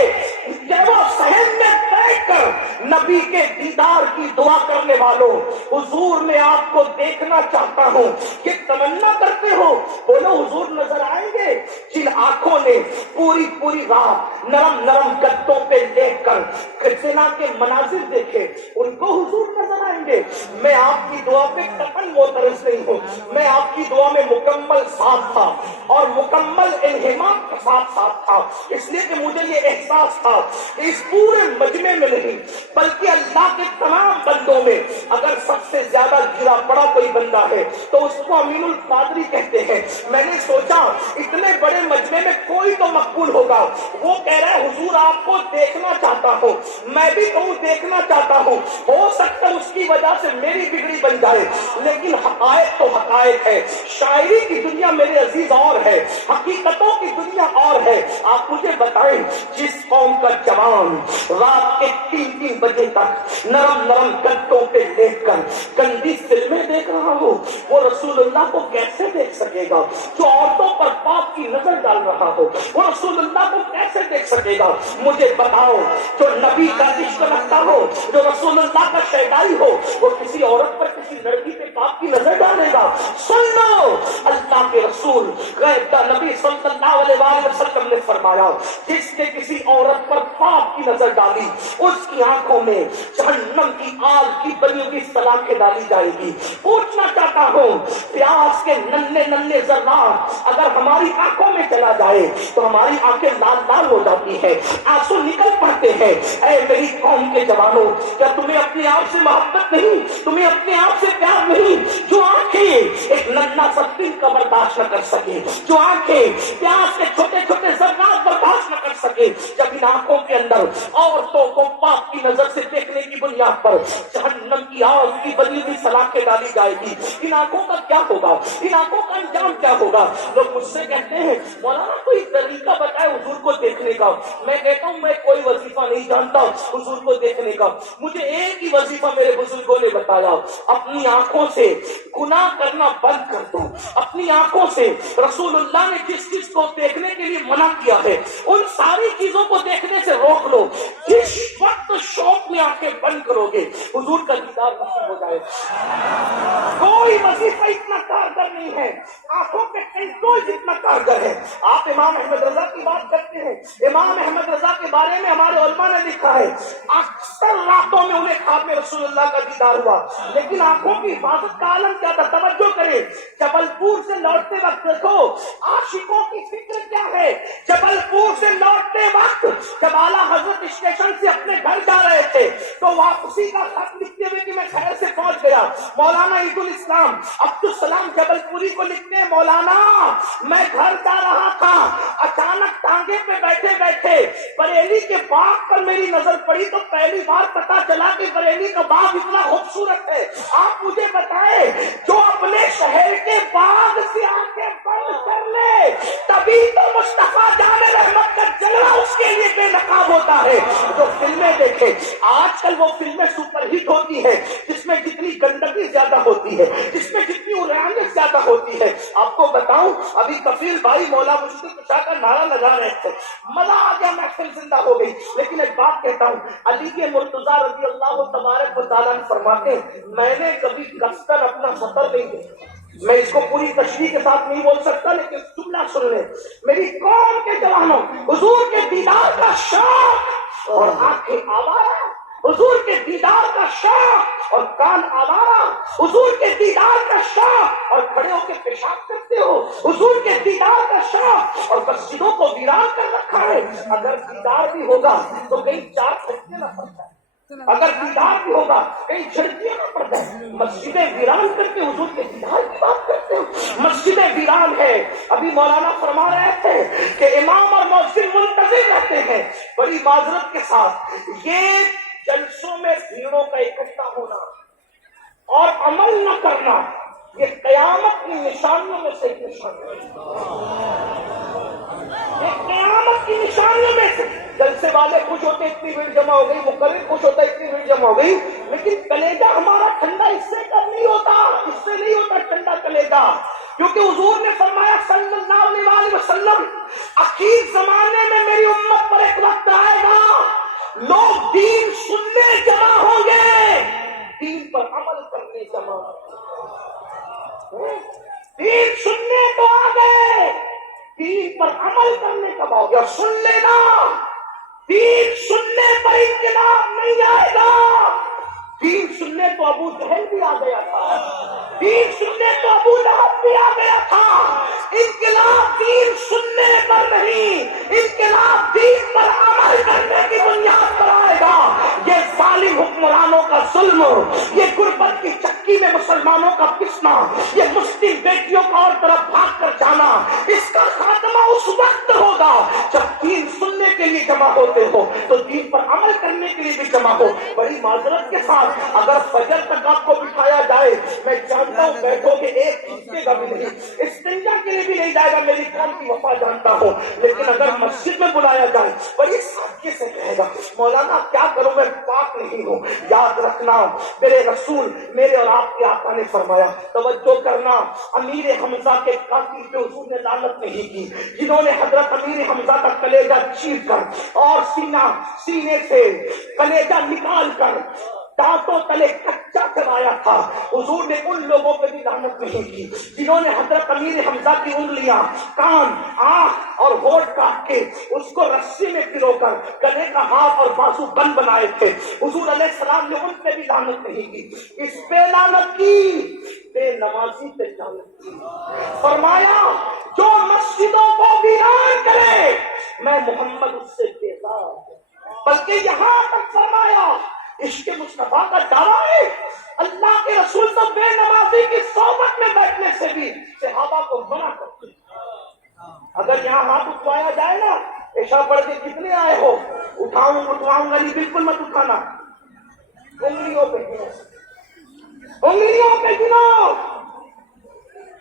صحن میں بیٹھ کر نبی کے دیدار کی دعا کرنے والوں, حضور میں آپ کو دیکھنا چاہتا ہوں. کہ تمنا کرتے ہو, بولو حضور نظر آئیں گے. جن آنکھوں نے پوری پوری رات نرم نرم گدوں پہ لیٹ کر زنا کے مناظر دیکھے, ان کو حضور نظر آئیں گے. میں آپ کی دعا پہ قطعاً معترض نہیں ہوں, میں آپ کی دعا میں مکمل ساتھ تھا اور مکمل انہمام کے ساتھ تھا, اس لیے کہ مجھے یہ احساس تھا کہ اس پورے مجمع میں نہیں بلکہ اللہ کے تمام بندوں میں اگر سب سے زیادہ گرا پڑا کوئی بندہ ہے تو اس کو امین القادری کہتے ہیں. میں نے سوچا اتنے بڑے مجمع میں کوئی تو مقبول ہوگا. وہ کہہ رہا ہے حضور آپ کو دیکھنا چاہتا ہوں, میں بھی کہوں دیکھنا چاہتا ہوں, ہو سکتا ہے اس کی وجہ سے میری بگڑی بن جائے, لیکن حقائق تو حقائق ہے. شاعری کی دنیا میرے عزیز اور ہے, حقیقتوں کی دنیا اور ہے. آپ مجھے بتائیں جس قوم کا جوان رات کے 3 بجے تک نرم نرم گدوں پہ لیٹ کر گندی فلمیں دیکھ رہا ہو, وہ رسول اللہ کو کیسے دیکھ سکے گا؟ جو عورتوں پر پاپ کی نظر ڈال رہا ہو وہ رسول اللہ کو کیسے دیکھ سکے گا؟ مجھے بتاؤ جو نبی کا عشق رکھتا ہو, جو رسول اللہ کا شیدائی ہو, وہ کسی عورت پر کسی لڑکی پہ پاپ کی نظر ڈالے گا؟ سن لو, اللہ کے رسول نبی صلی اللہ علیہ وسلم نے فرمایا جس نے کسی عورت پر پاپ کی نظر ڈالی اس کی آنکھوں میں جہنم کی آگ کی بنی ہوئی سلاخیں ڈالی جائے گی. پوچھنا چاہتا ہوں پیاس کے ننھے ننھے ذرات اگر ہماری آنکھوں میں چلا جائے تو ہماری آنکھیں لال لال ہو جاتی ہیں, آنسو نکل پڑتے ہیں. اے میری قوم کے جوانوں, کیا تمہیں اپنے آپ سے محبت نہیں, تمہیں اپنے آپ سے پیار نہیں؟ جو آنکھیں ایک ننھا سا تل کا برداشت نہ کر سکے, جو آنکھیں پیاس کے چھوٹے چھوٹے ذرات برداشت نہ کر سکے, جب ان آنکھوں کے اندر عورتوں کو پاپ کی نظر سے دیکھنے کی بنیاد پر جہنم کی آگ کی بنی ہوئی سلاخیں ڈالی جائے گی, ان آنکھوں کا کیا ہوگا؟ ان آنکھوں کا انجام کیا ہوگا؟ لوگ مجھ سے کہتے ہیں مولانا کوئی طریقہ بتائے حضور کو دیکھنے کا. میں کہتا ہوں میں کوئی وظیفہ نہیں جانتا حضور کو دیکھنے کا. مجھے ایک ہی وظیفہ میرے بزرگوں نے بتایا, اپنی آنکھوں سے گناہ کرنا بند کر دو. اپنی آنکھوں سے رسول اللہ نے جس چیز کو دیکھنے کے لیے منع کیا ہے ان ساری چیزوں کو دیکھنے سے روک لو. جس وقت شوق میں آنکھیں بند کرو گے حضور کا دیدار نصیب ہو جائے. کوئی وظیفہ اتنا کارگر نہیں ہے, آنکھوں کے کنٹرول جتنا کارگر ہے. آپ امام احمد رضا کی بات کرتے ہیں, امام احمد رضا کے بارے میں ہمارے علماء نے لکھا ہے اکثر راتوں میں انہیں خواب میں رسول اللہ کا دیدار ہوا, لیکن آنکھوں کی حفاظت کا عالم کیا تھا؟ توجہ کریں, جبل پور سے لوٹتے وقت دیکھو عاشقوں کی فکر کیا ہے. جبل پور سے لوٹتے وقت جب اعلیٰ حضرت اسٹیشن سے اپنے گھر جا رہے تھے تو واپسی کا خط لکھتے ہوئے کہ میں خیر سے پہنچ گیا. مولانا عید الاسلام عبدالسلام جبل پوری کو لکھتے ہیں مولانا میں گھر جا رہا تھا, اچانک ٹانگے پہ بیٹھے بیٹھے بریلی کے باغ پر میری نظر پڑی تو پہلی بار پتا چلا کہ بریلی کا باغ اتنا خوبصورت ہے. آپ مجھے بتائیں جو اپنے شہر کے باغ سے آنکھیں بند کر لے تبھی تو مصطفیٰ جان رحمت کا جلوہ اس کے لیے بے نقاب ہوتا ہے. جو فلمیں دیکھیں آج کل وہ فلمیں سپر ہٹ ہوتی ہے جس میں جتنی گندگی زیادہ ہوتی ہے, جس میں جتنی ارانیت زیادہ ہوتی ہے. آپ کو بتاؤں ابھی کفیل بھائی مولا مشکل کشا کا نعرہ لگا رہے تھے, مزہ آ گیا, محفل زندہ ہو گئی. لیکن ایک بات کہتا ہوں, علی کے مرتضیٰ رضی اللہ تبارک و تعالیٰ فرماتے ہیں میں نے کبھی قصداً اپنا سطر نہیں دیکھا. میں اس کو پوری تشریح کے ساتھ نہیں بول سکتا لیکن جملہ سن لیں. میری قوم کے جوانوں, حضور کے دیدار کا شوق اور آنکھیں آوارہ حضور کے دیدار کا شوق، اور کان آوارہ حضور کے دیدار کا شوق، اور کھڑے ہو کے پیشاب کرتے ہو حضور کے دیدار کا شوق، اور مسجدوں کو ویران کر رکھا ہے۔ اگر دیدار بھی ہوگا تو کہیں چار پھٹکے نہ پڑ جائے، اگر دیدار بھی ہوگا کہیں جھڑکیاں نہ پڑ جائے۔ مسجدیں ویران کر کے حضور کے دیدار کی بات کرتے ہو، مسجدیں ویران ہے۔ ابھی مولانا فرما رہے تھے کہ امام اور مؤذن منتظر رہتے ہیں۔ بڑی معذرت کے ساتھ یہ جلسوں میں بھیڑوں کا اکٹھا ہونا اور عمل نہ کرنا، یہ قیامت کی نشانیوں میں سے ایک نشانی ہے۔ یہ قیامت کی نشانیوں میں سے، جلسے والے خوش ہوتے اتنی بھیڑ جمع ہو گئی، مقرر خوش ہوتا اتنی بھیڑ جمع ہو گئی، لیکن کلیجہ ہمارا ٹھنڈا اس سے کم نہیں ہوتا، اس سے نہیں ہوتا ٹھنڈا کلیجہ، کیونکہ حضور نے فرمایا صلی اللہ علیہ وسلم اخیر زمانے میں میری امت پر ایک وقت آئے گا، لوگ دین سننے جمع ہوں گے، دین پر عمل کرنے جمع ہوں گے۔ دین سننے تو آ گئے، دین پر عمل کرنے کب آؤ گے؟ اور سن لینا، دین سننے پر انقلاب نہیں آئے گا۔ دین سننے تو ابو جہل بھی آ گیا تھا، دین سننے تو ابو لہب بھی آ گیا تھا۔ انقلاب دین سننے پر نہیں، انقلاب دین پر عمل کرنے کی بنیاد پر آئے گا۔ یہ ظالم حکمرانوں کا ظلم، یہ غربت کی چکی میں مسلمانوں کا پسنا، یہ مسلم بیٹیوں کا اور طرف بھاگ کر جانا، اس کا خاتمہ اس وقت ہوگا جب دین سننے کے لیے جمع ہوتے ہو تو دین پر عمل کرنے کے لیے بھی جمع ہو۔ بڑی معذرت کے ساتھ اگر فجر تک آپ کو بٹھایا جائے، میں جانتا ہوں بیٹھو کہ ایک ہفتے کا بھی نہیں، استنجا کے لیے بھی نہیں جائے گا، میری قوم کی وفا جانتا ہوں، لیکن اگر مسجد میں بلایا جائے بڑی سادگی سے کہے گا مولانا کیا کروں میں پاک نہیں ہوں۔ یاد رکھنا میرے رسول، میرے اور آپ کے آقا نے فرمایا، توجہ کرنا، امیر حمزہ کے قاتل پہ حضور نے لعنت نہیں کی، جنہوں نے حضرت امیر حمزہ کا کلیجہ چیر کر اور سینے سے کلیجہ نکال کر دانتوں تلے کچا کرایا تھا، حضور نے ان لوگوں پہ بھی لعنت نہیں کی جنہوں نے حضرت امیر حمزہ کی انگلیاں، کان، آنکھ اور ہونٹ کاٹ کے اس کو رسی میں پرو کر گلے کا ہاتھ اور بازو بند بنائے تھے، حضور علیہ السلام نے ان پہ بھی لعنت نہیں کی۔ اس پہ لعنت کی، بے نمازی پہ لعنت کی۔ فرمایا جو مسجدوں کو ویران کرے میں محمد اس سے بیزار ہوں، بلکہ یہاں تک فرمایا عشق مصطفیٰ کا دعویٰ ہے، اللہ کے رسول تو بے نمازی کی صحبت میں بیٹھنے سے بھی صحابہ کو منع کرتے ہیں۔ اگر یہاں ہاتھ اٹھوایا جائے نا، عشاء پڑھ کے کتنے آئے ہو، اٹھواؤں گا نہیں، بالکل مت اٹھانا، انگلیوں پہ گنو۔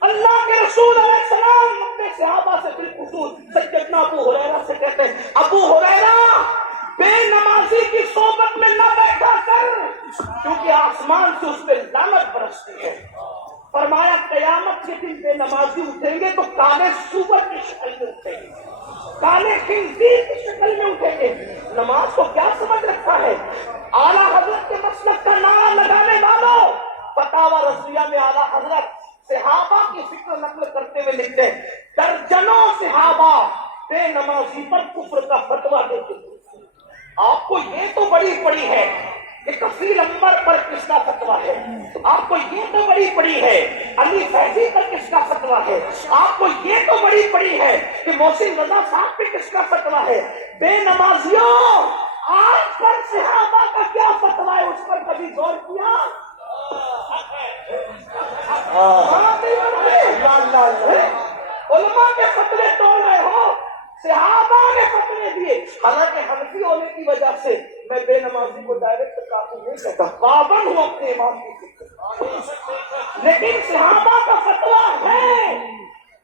اللہ کے رسول علیہ السلام اپنے صحابہ سے بالخصوص سیدنا ابو ہریرہ سے کہتے ہیں، ابو ہریرہ بے نمازی کی صحبت میں نہ بیٹھا کر، کیونکہ آسمان سے اس پہ لعنت برستی ہے۔ فرمایا قیامت کے دن بے نمازی اٹھیں گے تو کالے سور کی شکل میں اٹھیں گے، کالے خنزیر کی شکل میں اٹھیں گے۔ نماز کو کیا سمجھ رکھا ہے؟ اعلیٰ حضرت کے مسلک کا نعرہ لگانے والوں، فتاوی رضویہ میں اعلیٰ حضرت صحابہ کی فکر نقل کرتے ہوئے لکھتے ہیں، درجنوں صحابہ بے نمازی پر کفر کا فتویٰ دیتے ہیں۔ آپ کو یہ تو بڑی پڑی ہے کہ کفیل عمر پر کس کا فتویٰ ہے، آپ کو یہ تو بڑی پڑی ہے علی فیضی پر کس کا فتویٰ ہے، آپ کو یہ تو بڑی پڑی ہے کہ محسن رضا صاحب پہ کس کا فتویٰ ہے۔ بے نمازیوں، آج پر صحابہ کا کیا فتویٰ ہے اس پر کبھی غور کیا؟ علماء کے فتوے توڑ رہے ہو، صحابہ نے فتوے دیے۔ حالانکہ حنفی ہونے کی وجہ سے میں بے نمازی کو ڈائریکٹ کافی نہیں کہتا، پابند ہوں اپنے امام کی فکر، لیکن صحابہ کا فتویٰ ہے،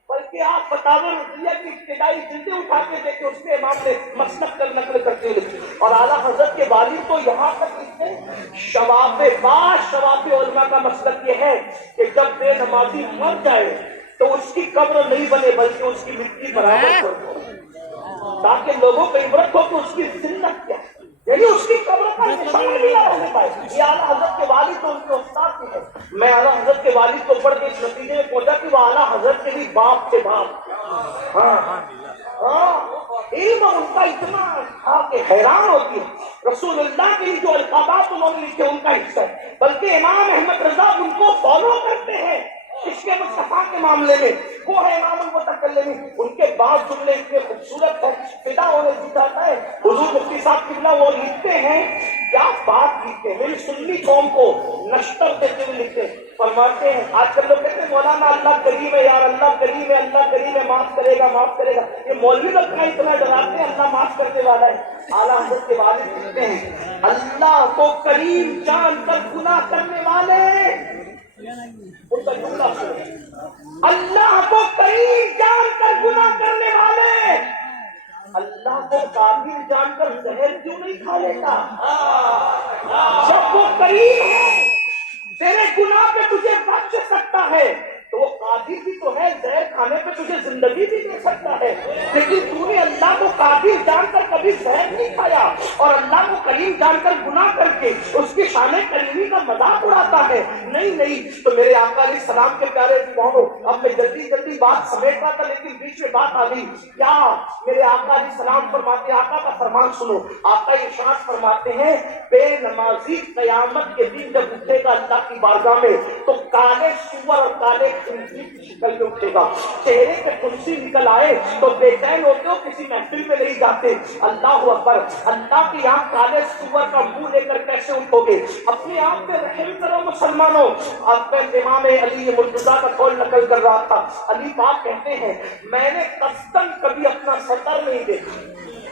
بلکہ آپ فتاوی رضویہ کی ابتدائی جلدیں اٹھا کے دیکھیں، اس میں امام نے مسلک کر نقل کرتے ہوئے لکھی، اور اعلیٰ حضرت کے والد تو یہاں تک لکھتے ہیں، شواب علماء کا مسلک یہ ہے کہ جب بے نمازی مر جائے تو اس کی قبر نہیں بنے بلکہ اس کی مٹی برابر کر دو، تاکہ لوگوں کو عبرت ہو کہ اس کی زندگی کیا ہے، یعنی اس کی قبر کا نشان بھی نہ رہنے پائے۔ یہ اعلیٰ حضرت کے والد تو ان کے استاد بھی ہے۔ میں اعلیٰ حضرت کے والد کو پڑھ کے اس نتیجے میں پہنچا کہ وہ اعلیٰ حضرت کے بھی باپ کے باپ، ہاں علم ان کا اتنا تھا کہ حیران ہوتی ہے۔ رسول اللہ کے لیے جو القابات انہوں نے لکھے ان کا حصہ ہے، بلکہ امام احمد رضا ان کو فالو کرتے ہیں عشق مصطفیٰ کے معاملے میں۔ وہ ہے امام المتکلمین، ان کے بعض جملے اتنے خوبصورت ہیں، فدا ہونے کی چاہتا ہے۔ حضور مفتی صاحب قبلہ وہ لکھتے ہیں، کیا بات لکھتے ہیں، میری سنی قوم کو نشتر دیتے ہوئے لکھتے ہیں، فرماتے ہیں آج کل لوگ کہتے ہیں مولانا اللہ کریم ہے یار، اللہ کریم ہے، اللہ کریم ہے، معاف کرے گا معاف کرے گا۔ یہ مولوی لوگ اتنا ڈراتے ہیں اللہ معاف کرنے والا ہے۔ اعلیٰ حضرت کے والد لکھتے ہیں، اللہ کو کریم جان کر گناہ کرنے والے، ان کا جملہ سنو، اللہ کو کریم جان کر گناہ کرنے والے اللہ کو کافر جان کر زہر کیوں نہیں کھا لیتا؟ جب وہ کریم ہے، تیرے گناہ پہ تجھے بخش سکتا ہے تو وہ قادر بھی تو ہے، زہر کھانے پہ تجھے زندگی بھی دے سکتا ہے، لیکن تو نے اللہ کو قادر جان کر کبھی زہر نہیں کھایا اور اللہ کو کریم جان کر گناہ کر کے اس کی شان کریمی کا مذاق اڑاتا ہے۔ نہیں تو میرے آقا علیہ السلام کے پیارے دیوانوں، اب میں جلدی بات سمیٹ رہا تھا لیکن بیچ میں بات آ گئی۔ کیا میرے آقا علیہ السلام فرماتے، آقا کا فرمان سنو، آقا ارشاد فرماتے ہیں، بے نمازی قیامت کے دن جب اٹھے گا اللہ کی بارگاہ میں تو کالے سور اور کالے خنزیر کی شکل میں اٹھے گا، چہرے پہ کرسی نکل آئے تو بے چین ہوتے ہو، کسی محفل میں نہیں جاتے۔ اللہ اکبر، اللہ کے یہاں کالے سور کا منہ لے کر کیسے اٹھو گے؟ اپنے آپ پہ رحم کرو مسلمانوں۔ اب میں امام علی مرتضیٰ کا قول نقل کر رہا تھا، علی پاک کہتے ہیں میں نے قصداً کبھی اپنا سطر نہیں دیکھا،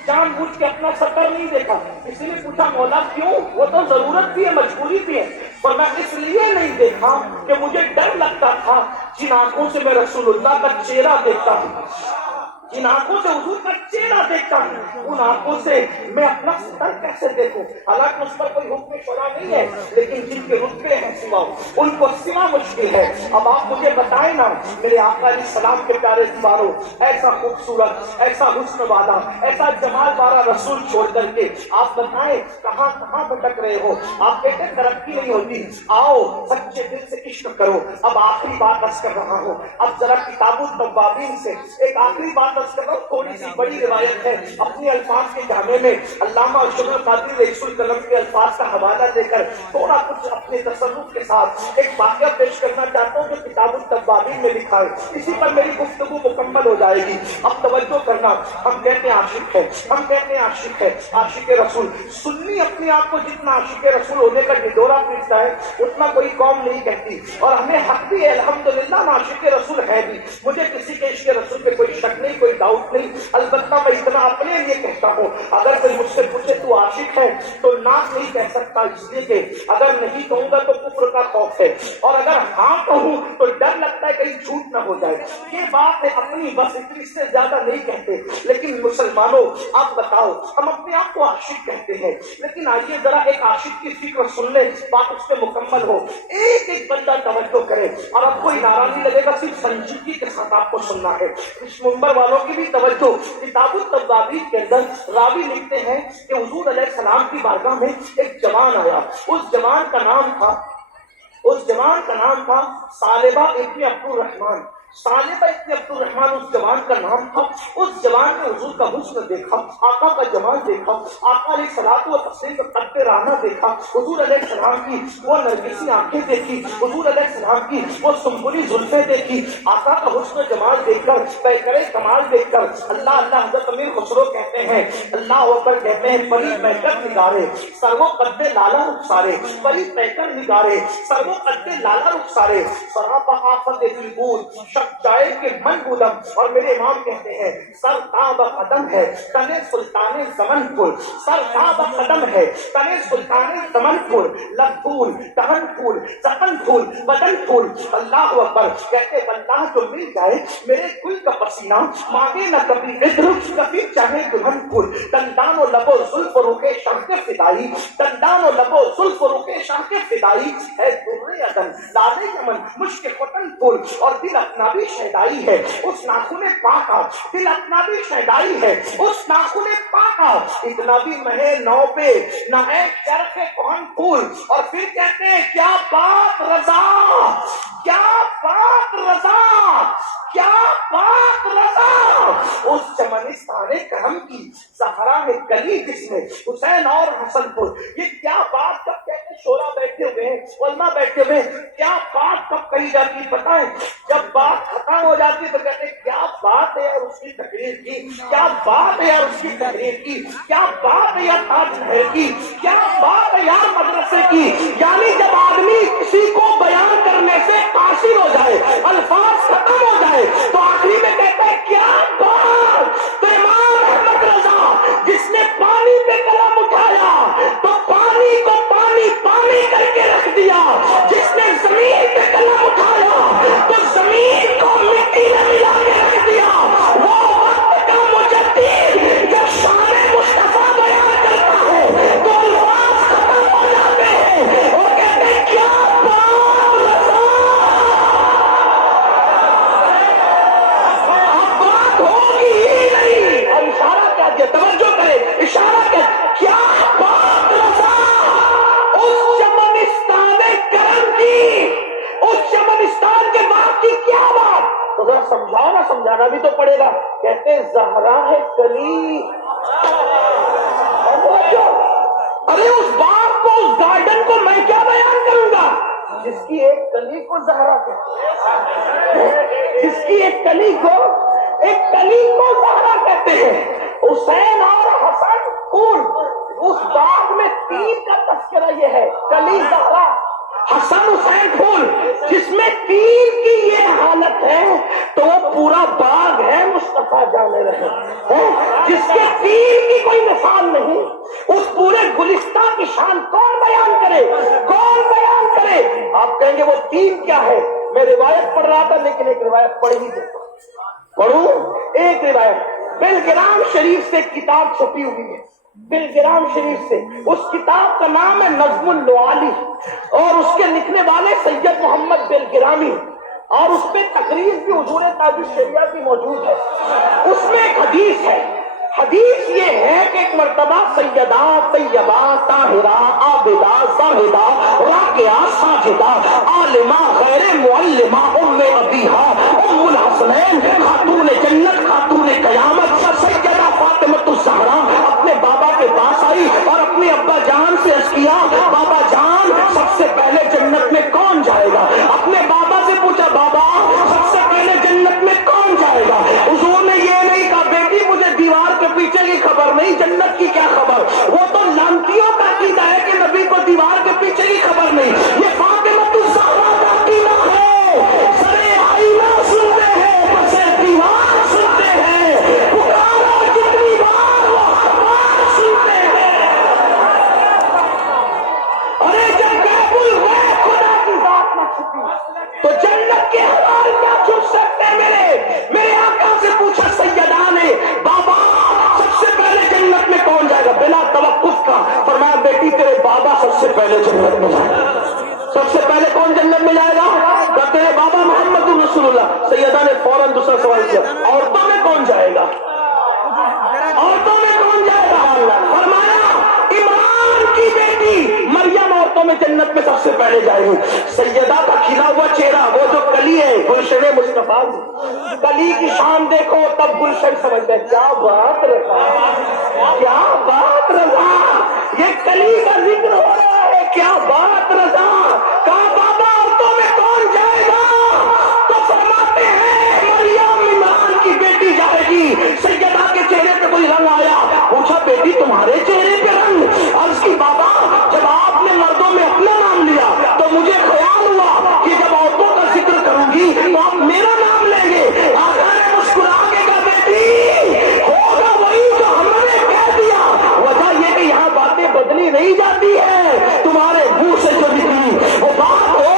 جان بوجھ کے اپنا سطر نہیں دیکھا۔ کسی نے پوچھا مولا کیوں؟ وہ تو ضرورت بھی ہے، مجبوری بھی ہے، اور میں اس لیے نہیں دیکھا کہ مجھے ڈر لگتا تھا جن آنکھوں سے میں رسول اللہ کا چہرہ دیکھتا ہوں، جن آنکھوں سے حضور کا چہرہ دیکھتا ہوں، ان آنکھوں سے میں اپنا سطر کیسے دیکھوں؟ حالانکہ اس پر کوئی حکم شرع نہیں ہے، لیکن جن کے رتبے ہیں سوا ان کو سوا مشکل ہے۔ اب آپ مجھے بتائیں نا میرے آقا علیہ السلام کے پیارے دیواروں، ایسا خوبصورت، ایسا حسن والا، ایسا جمال والا رسول چھوڑ کر کے آپ بتائیں کہاں بھٹک رہے ہو؟ آپ کہتے ہیں ترقی نہیں ہوتی، آؤ سچے دل سے عشق کرو۔ اب آخری بات عرض کر رہا ہوں، اب ذرا کتاب التوابین سے ایک آخری بات عرض کر رہا ہوں، تھوڑی سی بڑی روایت ہے، اپنے الفاظ کے جامع میں علامہ ارشد القادری رئیس القلم کے الفاظ کا حوالہ دے کر تھوڑا کچھ اپنے تصرف کے ساتھ ایک واقعہ پیش کرنا چاہتا ہوں جو کتاب التوابین میں لکھا ہے، اسی پر میری گفتگو مکمل ہو جائے گی۔ اب توجہ کرنا، ہم کہتے ہیں عاشق ہے، ہم کہتے ہیں عاشق ہے، عاشق رسول، سنی اپنے آپ کو جتنا عاشق رسول ہونے کا ڈڈورا پیٹتا ہے اتنا کوئی قوم نہیں کہتی، اور ہمیں حق بھی ہے الحمدللہ عاشق رسول ہے بھی، مجھے کسی کے عشق رسول پہ کوئی شک نہیں، کوئی ڈاؤٹ نہیں، البتہ میں اتنا اپنے لیے کہتا ہوں اگر کوئی مجھ سے پوچھے تو عاشق ہے تو ناک نہیں کہہ سکتا، اس لیے کہ اگر نہیں کہوں گا تو کفر کا خوف ہے، اور اگر ہاں کہوں تو ڈر لگتا ہے کہیں جھوٹ نہ ہو جائے۔ یہ بات ہے اپنی، بس اتنی سے زیادہ نہیں کہتے۔ لیکن مسلمانوں آپ بتاؤ، ہم اپنے آپ کو عاشق کہتے ہیں، لیکن آئیے ذرا ایک عاشق کی فکر سن لیں، بات اس پہ مکمل ہو، ایک ایک بندہ توجہ کرے، اور اب کوئی ناراضی لگے گا، صرف سنجیدگی کے ساتھ آپ کو سننا ہے۔ اس منبر والوں کی بھی توجہ، کتاب التوابین کے اندر راوی لکھتے ہیں کہ حضور علیہ السلام کی بارگاہ میں ایک جوان آیا، اس جوان کا نام تھا ثعلبہ ابن عبد الرحمن، ثعلبہ ابن عبد الرحمن اس جوان کا نام تھا۔ اس جوان نے حضور کا حسن دیکھا، آقا کا جمال دیکھا، آقا علیہ الصلوۃ والتسلیم کا قد رعنا دیکھا، حضور علیہ السلام کی وہ نرگسی آنکھیں دیکھی، حضور علیہ السلام کی وہ سنبلی زلفیں دیکھی، آقا کا حسن و جمال دیکھ کر، پیکر کمال دیکھ کر اللہ حضرت امیر خسرو کہتے ہیں، اللہ اکبر کہتے ہیں، پری پیکر نگارے سرو قد لالا رخسارے، پری پیکر نگارے سرو قد لالا رخسارے، سراپا آفت دلبود جائے کہ من بولم، اور میرے امام کہتے ہیں سر تاب قدم ہے تنے سلطان زمن پور، سر تاب قدم ہے تنے سلطان زمن پور، لب پھول دہن پھول زخن پھول بدن پھول، اللہ اکبر کہتے واللہ جو مل جائے میرے دل کا پسینہ، مانگے نہ کبھی عطر کبھی چاہے دلہن پھول، دندان و لب و زلف و رخ شاہ کے فدائی، دندان و لب و زلف و رخ شاہ کے فدائی ہے در عدن لال یمن مشک ختن پھول، اور دل اپنا بھی شہدائی ہے اس ناخن پاکا، دل اپنا بھی شہدائی ہے اس ناخن پاکا، اتنا بھی مہے نو پہ نہ ہے چرخ کون پھول، اور پھر کہتے ہیں کیا بات رضا، کیا بات رضا، کیا بات رضا اس چمنستان کرم کی، زہرا ہے کلی جس میں حسین اور حسن پور. یہ کیا بات کب کہتے شورا بیٹھے ہوئے ہیں، علماء بیٹھے ہوئے ہیں، کیا بات کب کہی جاتی پتہ ہے؟ جب بات ختم ہو جاتی تو کہتے کیا بات ہے یار اس کی تقریر کی، کیا بات ہے یار اس کی تقریر کی، کیا بات ہے یار تاج محل کی، کیا بات ہے یار مدرسے کی. یعنی جب آدمی کسی کو بیان کرنے سے قاصر ہو جائے، الفاظ ختم ہو جائے، تو آخری میں کہتا ہے کیا بات. تو امام احمد رضا جس نے پانی پہ قلم اٹھایا تو پانی کو پانی پانی کر کے رکھ دیا، جس نے زمین پہ قلم اٹھایا تو زمین کو مٹی میں ملا کے رکھ دیا. وہ وقت کا مجدد جب شان مصطفیٰ بیان کرتا ہے تو الفاظ ختم ہو جاتے ہیں. وہ کہتے ہیں کیا بات رضا. اب بات ہوگی ہی نہیں. اور اشارہ کیا دیا، توجہ کرے، اشارہ کیا بات رضا. اس چمنستان کرم کی، اس چمنستان کے بعد کی کیا بات. تو ذرا سمجھاؤ نا، سمجھانا بھی تو پڑے گا. کہتے زہرا ہے کلی. ارے اس باغ کو، اس گارڈن کو میں کیا بیان کروں گا جس کی ایک کلی کو زہرا کہتے ہیں، جس کی ایک کلی کو زہرا کہتے ہیں. حسین اور حسن پور، اس باغ میں تین کا تذکرہ یہ ہے، کلی زہرا حسن حسین پھول، جس میں تین کی یہ حالت ہے تو وہ پورا باغ ہے مصطفیٰ جانے رہے. جس کے تین کی کوئی مثال نہیں، اس پورے گلستان کی شان کون بیان کرے، کون بیان کرے. آپ کہیں گے وہ تین کیا ہے. میں روایت پڑھ رہا تھا لیکن ایک روایت پڑھ ہی دیتا ہوں. پڑھوں ایک روایت. بلگرام شریف سے کتاب چھپی ہوئی ہے، بلگرام شریف سے. اس کتاب کا نام ہے نظم اللوالی اور اس کے لکھنے والے سید محمد بلگرامی، اور اس میں تقریر بھی حضور تاج الشریعہ کی موجود ہے. اس میں ایک حدیث ہے. حدیث یہ ہے کہ ایک مرتبہ سیدہ طیبہ طاہرہ عابدہ زاہدہ راکعہ ساجدہ عالمہ غیر معلمہ ام ابیہا ام الحسنین خاتون جنت خاتون قیامت سیدہ فاطمۃ الزہرا اپنے بابا کے پاس آئی اور اپنے ابا جان سے عرض کیا بابا جان سب سے پہلے جنت میں کون جائے گا. اپنے بابا سے پوچھا بابا سب سے پہلے جنت میں کون جائے گا. حضور نے یہ نہیں کہا بیٹی مجھے دیوار کے پیچھے کی خبر نہیں، جنت کی کیا خبر. وہ تو لانتیوں کا عقیدہ ہے کہ نبی کو دیوار کے پیچھے کی خبر نہیں. یہ فاطمۃ الزہرا کا عقیدہ ہے. سرے آئینہ سنتے ہیں، پسے دیوار سنتے ہیں، پکارا جتنی بار وہ ہر بار سنتے ہیں. ارے جب غیب الغیب خدا کی ذات نہ چھپی تو جنت کے حوال کیا چھپ سکتے. میرے آقا سے پوچھا سیدہ نے بابا سب سے پہلے جنت میں کون جائے گا بلا توقف کا. فرمایا بیٹی تیرے بابا سب سے پہلے جنت میں جائے گا. سب سے پہلے کون جنت میں جائے گا؟ تیرے بابا محمد رسول اللہ. سیدہ نے فوراً دوسرا سوال کیا عورتوں میں کون جائے گا، عورتوں میں کون جائے گا. فرمایا عمران کی بیٹی مریم عورتوں میں جنت میں سب سے پہلے جائے گی. سیدہ کا کھلا ہوا چہرہ، وہ جو کلی ہے گلشن مصطفیٰ، کلی کی شان دیکھو تب گلشن سمجھتے ہیں. کیا بات رضا، کیا بات رضا. یہ کلی کا ذکر ہو رہا ہے. کیا بات رضا. کہا بابا عورتوں میں کون جائے گا تو فرماتے ہیں مریم عمران کی بیٹی جائے گی. سیدہ کے چہرے پہ کوئی رنگ آیا، پوچھا بیٹی تمہارے چہرے پہ رنگ. عرض کی بابا جب آپ نے مردوں میں اپنا نام لیا تو مجھے خیال ہوا کہ جب عورتوں کا ذکر کروں گی تو آپ میرا نام لیں گے. آقا نے مسکرا کے کہا بیٹی ہوگا وہی جو ہم نے کہہ دیا. وجہ یہ کہ یہاں باتیں بدلی نہیں جاتی ہے، تمہارے منہ سے جو نکلی وہ بات ہو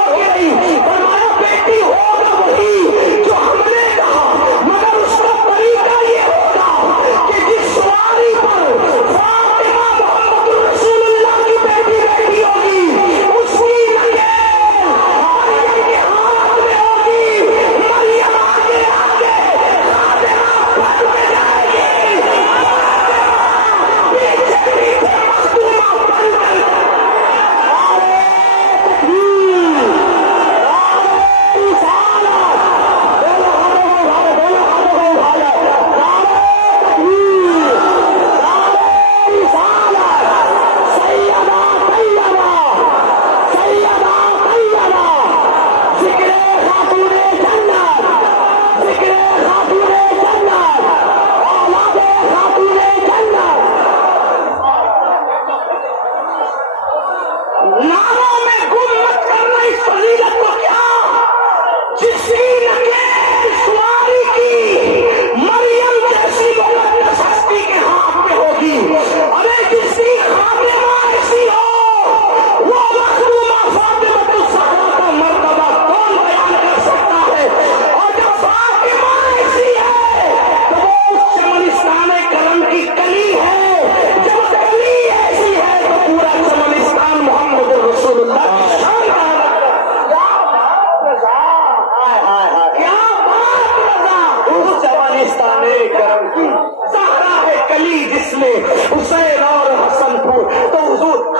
مجلس میں حسین اور حسن پور، تو حضور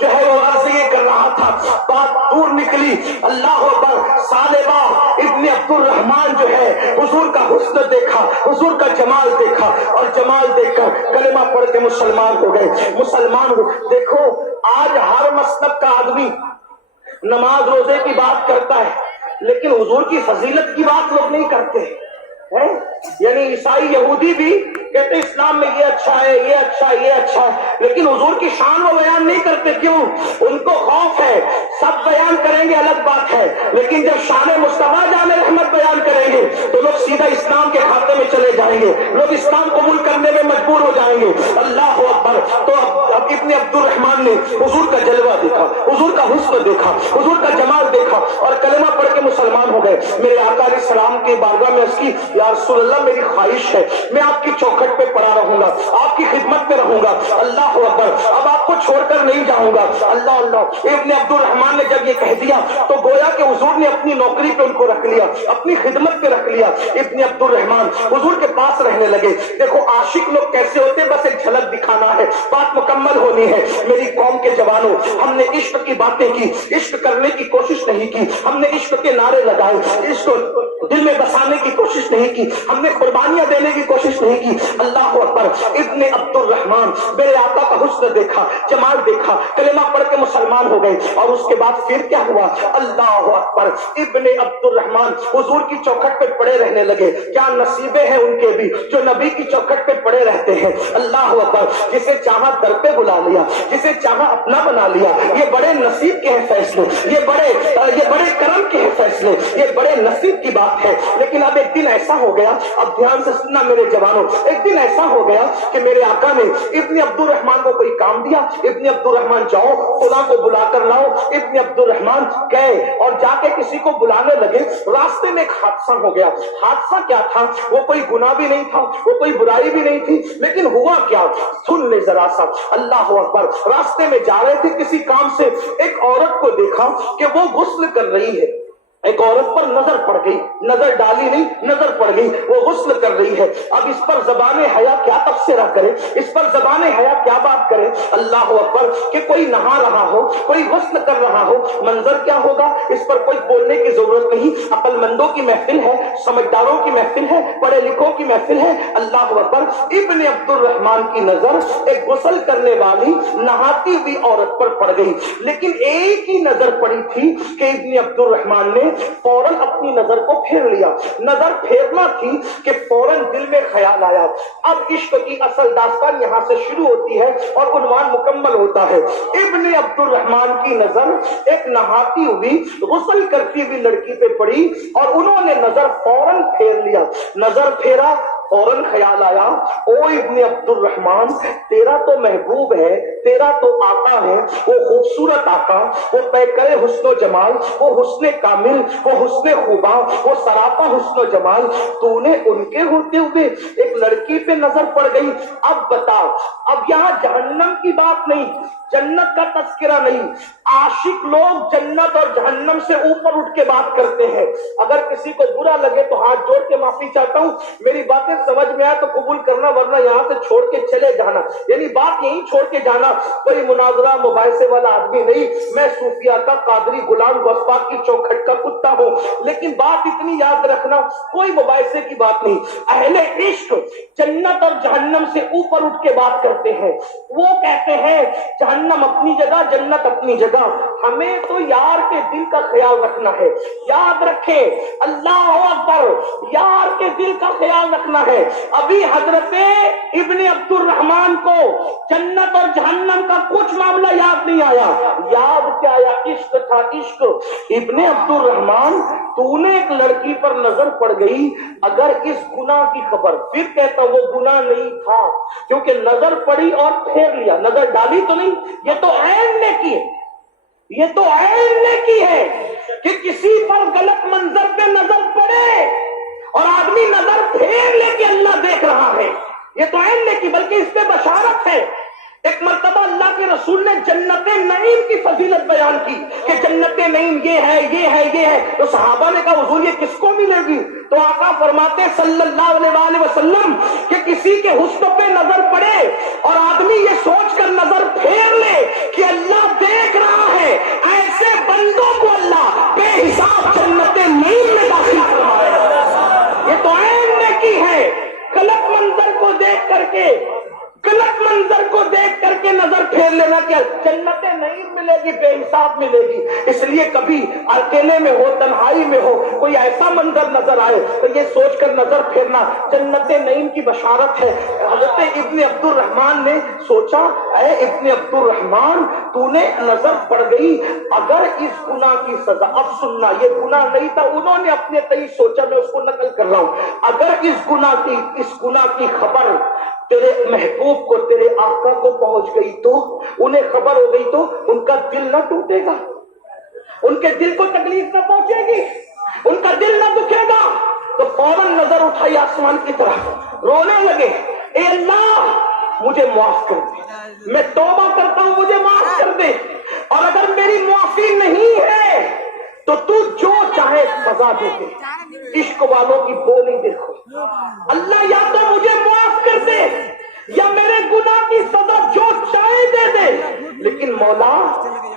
جو ہے وہ عرض یہ کر رہا تھا، بات دور نکلی، اللہ اکبر، سالبہ ابن عبد الرحمن جو ہے حضور کا حسن دیکھا، حضور کا جمال دیکھا، اور جمال دیکھ کر کلمہ پڑھ کے مسلمان ہو گئے، مسلمان ہو۔ دیکھو آج ہر مسلک کا آدمی نماز روزے کی بات کرتا ہے، لیکن حضور کی فضیلت کی بات لوگ نہیں کرتے ہیں۔ یعنی عیسائی یہودی بھی کہتے اسلام میں یہ اچھا ہے، یہ اچھا ہے، یہ اچھا ہے، لیکن حضور کی شان وہ بیان نہیں کرتے۔ کیوں؟ ان کو خوف ہے، سب بیان کریں گے الگ بات ہے، لیکن جب شان مصطفیٰ جان رحمت بیان کریں گے تو لوگ سیدھا اسلام کے کھاتے میں چلے جائیں گے، لوگ اسلام قبول کرنے میں مجبور ہو جائیں گے۔ اللہ اکبر۔ تو اب ابن عبد الرحمن نے حضور کا جلوہ دیکھا، حضور کا حسن دیکھا، حضور کا جمال دیکھا، اور کلمہ پڑھ کے مسلمان ہو گئے۔ میرے آقا علیہ السلام کی بارگاہ میں عرض کی، یا رسول اللہ میری خواہش ہے میں آپ کی چوکھٹ پہ پڑا رہوں گا، آپ کی خدمت میں رہوں گا۔ اللہ اکبر، اب آپ کو چھوڑ کر نہیں جاؤں گا۔ اللہ اللہ۔ ابن عبد الرحمن نے جب یہ کہہ دیا تو گویا کہ حضور نے اپنی نوکری پہ ان کو رکھ لیا، اپنی خدمت پہ رکھ لیا۔ ابن عبد الرحمن حضور کے پاس رہنے لگے۔ دیکھو عاشق لوگ کیسے ہوتے، بس ایک جھلک دکھانا ہے، بات مکمل ہونی ہے۔ میری قوم کے جوانوں، ہم نے عشق کی باتیں کی، عشق کرنے کی کوشش نہیں کی، ہم نے عشق کے نعرے لگائے، عشق دل میں بسانے کی کوشش نہیں کی، ہم نے قربانیاں دینے کی کوشش نہیں کی۔ اللہ اکبر۔ ابن عبد الرحمن میرے آقا کا حسن دیکھا، جمال دیکھا، کلمہ پڑھ کے مسلمان ہو گئے۔ اور اس کے بعد پھر کیا ہوا؟ اللہ اکبر۔ ابن عبد الرحمن حضور کی چوکھٹ پہ پڑے رہنے لگے۔ کیا نصیبیں ہیں ان کے بھی جو نبی کی چوکھٹ پہ پڑے رہتے ہیں۔ اللہ اکبر۔ جسے چاہا در پہ بلا لیا، جسے چاہا اپنا بنا لیا۔ یہ بڑے نصیب کے ہیں فیصلے، یہ بڑے کرم کے ہیں فیصلے، یہ بڑے نصیب کی بات ہے۔ لیکن اب ایک دن ایسا ہو گیا، اب دھیان سے سننا میرے جوانوں، ایک دن ایسا ہو گیا کہ میرے آقا نے ابن عبد الرحمن کو کوئی کام دیا، ابن عبد الرحمن جاؤ فلاں کو بلا کر لاؤ۔ ابن عبد الرحمن گئے اور جا کے کسی کو بلانے لگے۔ راستے میں ایک حادثہ ہو گیا۔ حادثہ کیا تھا؟ وہ کوئی گناہ بھی نہیں تھا، وہ کوئی برائی بھی نہیں تھی، لیکن ہوا کیا؟ سن لے ذرا سا۔ اللہ اکبر۔ راستے میں جا رہے تھے کسی کام سے، ایک عورت کو دیکھا کہ وہ غسل کر رہی ہے۔ ایک عورت پر نظر پڑ گئی، نظر ڈالی نہیں، نظر پڑ گئی، وہ غسل کر رہی ہے۔ اب اس پر زبان حیا کیا تبصرہ کرے، اس پر زبان حیا کیا بات کرے۔ اللہ اکبر۔ کہ کوئی نہا رہا ہو، کوئی غسل کر رہا ہو، منظر کیا ہوگا؟ اس پر کوئی بولنے کی ضرورت نہیں، عقل مندوں کی محفل ہے، سمجھداروں کی محفل ہے، پڑھے لکھوں کی محفل ہے۔ اللہ اکبر۔ ابن عبد الرحمن کی نظر ایک غسل کرنے والی نہاتی ہوئی عورت پر پڑ گئی، لیکن ایک ہی نظر پڑی تھی کہ ابن عبد الرحمن نے فوراً اپنی نظر کو پھیر لیا۔ نظر پھیرنا تھی کہ فوراً دل میں خیال آیا۔ اب عشق کی اصل داستان یہاں سے شروع ہوتی ہے اور عنوان مکمل ہوتا ہے۔ ابن عبد الرحمن کی نظر ایک نہاتی ہوئی غسل کرتی ہوئی لڑکی پہ پڑی اور انہوں نے نظر فوراً پھیر لیا۔ نظر پھیرا، فوراً خیال آیا، او ابن عبد الرحمن، تیرا تو محبوب ہے، تیرا تو آقا ہے، وہ خوبصورت آقا، وہ پیکر حسن و جمال، وہ حسن کامل، وہ حسن خوبا، وہ سراپا حسن و جمال، تو نے ان کے ہوتے ہوئے ایک لڑکی پہ نظر پڑ گئی۔ اب بتا، اب یہاں جہنم کی بات نہیں، جنت کا تذکرہ نہیں۔ عاشق لوگ جنت اور جہنم سے اوپر اٹھ کے بات کرتے ہیں۔ اگر کسی کو برا لگے تو ہاتھ جوڑ کے معافی چاہتا ہوں، میری باتیں سمجھ میں آئے تو قبول کرنا، ورنہ یہاں سے چھوڑ کے چلے جانا، یعنی بات یہیں چھوڑ کے جانا۔ کوئی مناظرہ مباحثے والا آدمی نہیں، میں صوفیہ کا قادری غلام غصبا کی چوکھٹ کا کتا ہوں، لیکن بات اتنی یاد رکھنا، کوئی مباحثے کی بات نہیں۔ اہل عشق جنت اور جہنم سے اوپر اٹھ کے بات کرتے ہیں۔ وہ کہتے ہیں جہنم اپنی جگہ، جنت اپنی جگہ، ہمیں تو یار کے دل کا خیال رکھنا ہے۔ یاد رکھیں، اللہ اکبر، یار کے دل کا خیال رکھنا ہے۔ ابھی حضرت ابن عبد الرحمن کو جنت اور جہنم کا کچھ معاملہ یاد نہیں آیا، یاد کیا آیا؟ عشق تھا، عشق۔ ابن عبد الرحمن، تو نے ایک لڑکی پر نظر پڑ گئی، اگر اس گناہ کی خبر، پھر کہتا وہ گناہ نہیں تھا، کیونکہ نظر پڑی اور پھیر لیا، نظر ڈالی تو نہیں۔ یہ تو عین نے کی ہے، یہ تو عین نے کی ہے کہ کسی پر غلط منظر پہ نظر پڑے اور آدمی نظر پھیر لے کہ اللہ دیکھ رہا ہے، یہ تو عین نے کی، بلکہ اس پہ بشارت ہے ایک مرتبہ اللہ کے رسول نے جنت نعیم کی فضیلت بیان کی کہ جنت نعیم یہ ہے یہ ہے یہ ہے. تو صحابہ نے کہا حضور یہ کس کو ملے گی؟ تو آقا فرماتے صلی اللہ علیہ وآلہ وسلم کہ کسی کے حسن پہ نظر پڑے اور آدمی یہ سوچ کر نظر پھیر لے کہ اللہ دیکھ رہا ہے، ایسے بندوں کو اللہ بے حساب جنت نعیم میں داخل فرمائے. یہ تو عین نیکی ہے. غلط منظر کو دیکھ کر کے نظر پھیر لینا کہ جنت نعیم ملے گی، بے حساب ملے گی. اس لیے کبھی اکیلے میں ہو، تنہائی میں ہو، کوئی ایسا منظر نظر آئے تو یہ سوچ کر نظر پھیرنا جنت نعیم کی بشارت ہے. حضرت ابن عبد الرحمن نے سوچا اے ابن عبد الرحمن تو نے نظر پڑ گئی، اگر اس گناہ کی سزا، اب سننا یہ گناہ نہیں تھا، انہوں نے اپنے تئیں سوچا، میں اس کو نقل کر رہا ہوں، اگر اس گناہ کی خبر تیرے محبوب کو، تیرے آقا کو پہنچ گئی تو، انہیں خبر ہو گئی تو ان کا دل نہ ٹوٹے گا، ان کے دل کو تکلیف نہ پہنچے گی، ان کا دل نہ دکھے گا. تو فوراً نظر اٹھائی آسمان کی طرف، رونے لگے اے اللہ مجھے معاف کر دے، میں توبہ کرتا ہوں مجھے معاف کر دے، اور اگر میری معافی نہیں ہے تو تو جو چاہے سزا دے دے. عشق والوں کی بولی دیکھو، اللہ یا تو مجھے معاف کر دے یا میرے گناہ کی سزا جو چاہے دے دے، لیکن مولا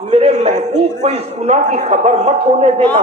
میرے محبوب کو اس گناہ کی خبر مت ہونے دینا،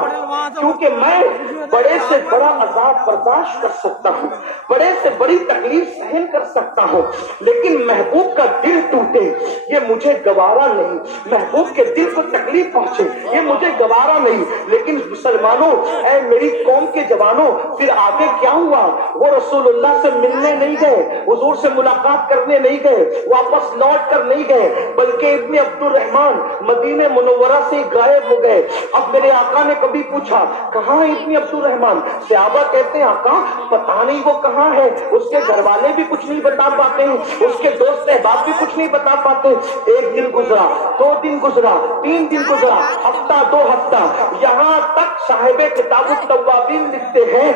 کیونکہ میں بڑے سے بڑا عذاب برداشت کر سکتا ہوں، بڑے سے بڑی تکلیف سہن کر سکتا ہوں، لیکن محبوب کا دل ٹوٹے یہ مجھے گوارا نہیں، محبوب کے دل کو تکلیف پہنچے یہ مجھے گوارا نہیں. لیکن مسلمانوں، اے میری قوم کے جوانوں، پھر آگے کیا ہوا؟ وہ رسول اللہ سے ملنے نہیں گئے، حضور سے ملاقات کرنے نہیں گئے، واپس لوٹ کر نہیں گئے، بلکہ ابن عبد الرحمن مدینہ منورہ سے غائب ہو گئے. اب میرے آقا نے کبھی پوچھا کہاں ابن عبد الرحمن؟ صحابہ کہتے ہیں آقا پتہ نہیں وہ کہاں ہے، اس کے گھر والے بھی کچھ نہیں بتا پاتے ہیں، اس کے دوست احباب بھی کچھ نہیں بتا پاتے. ایک دن گزرا، 2 دن گزرا، 3 دن گزرا، ہفتہ 2 ہفتہ، یہاں تک صاحب کتاب التوابین لکھتے ہیں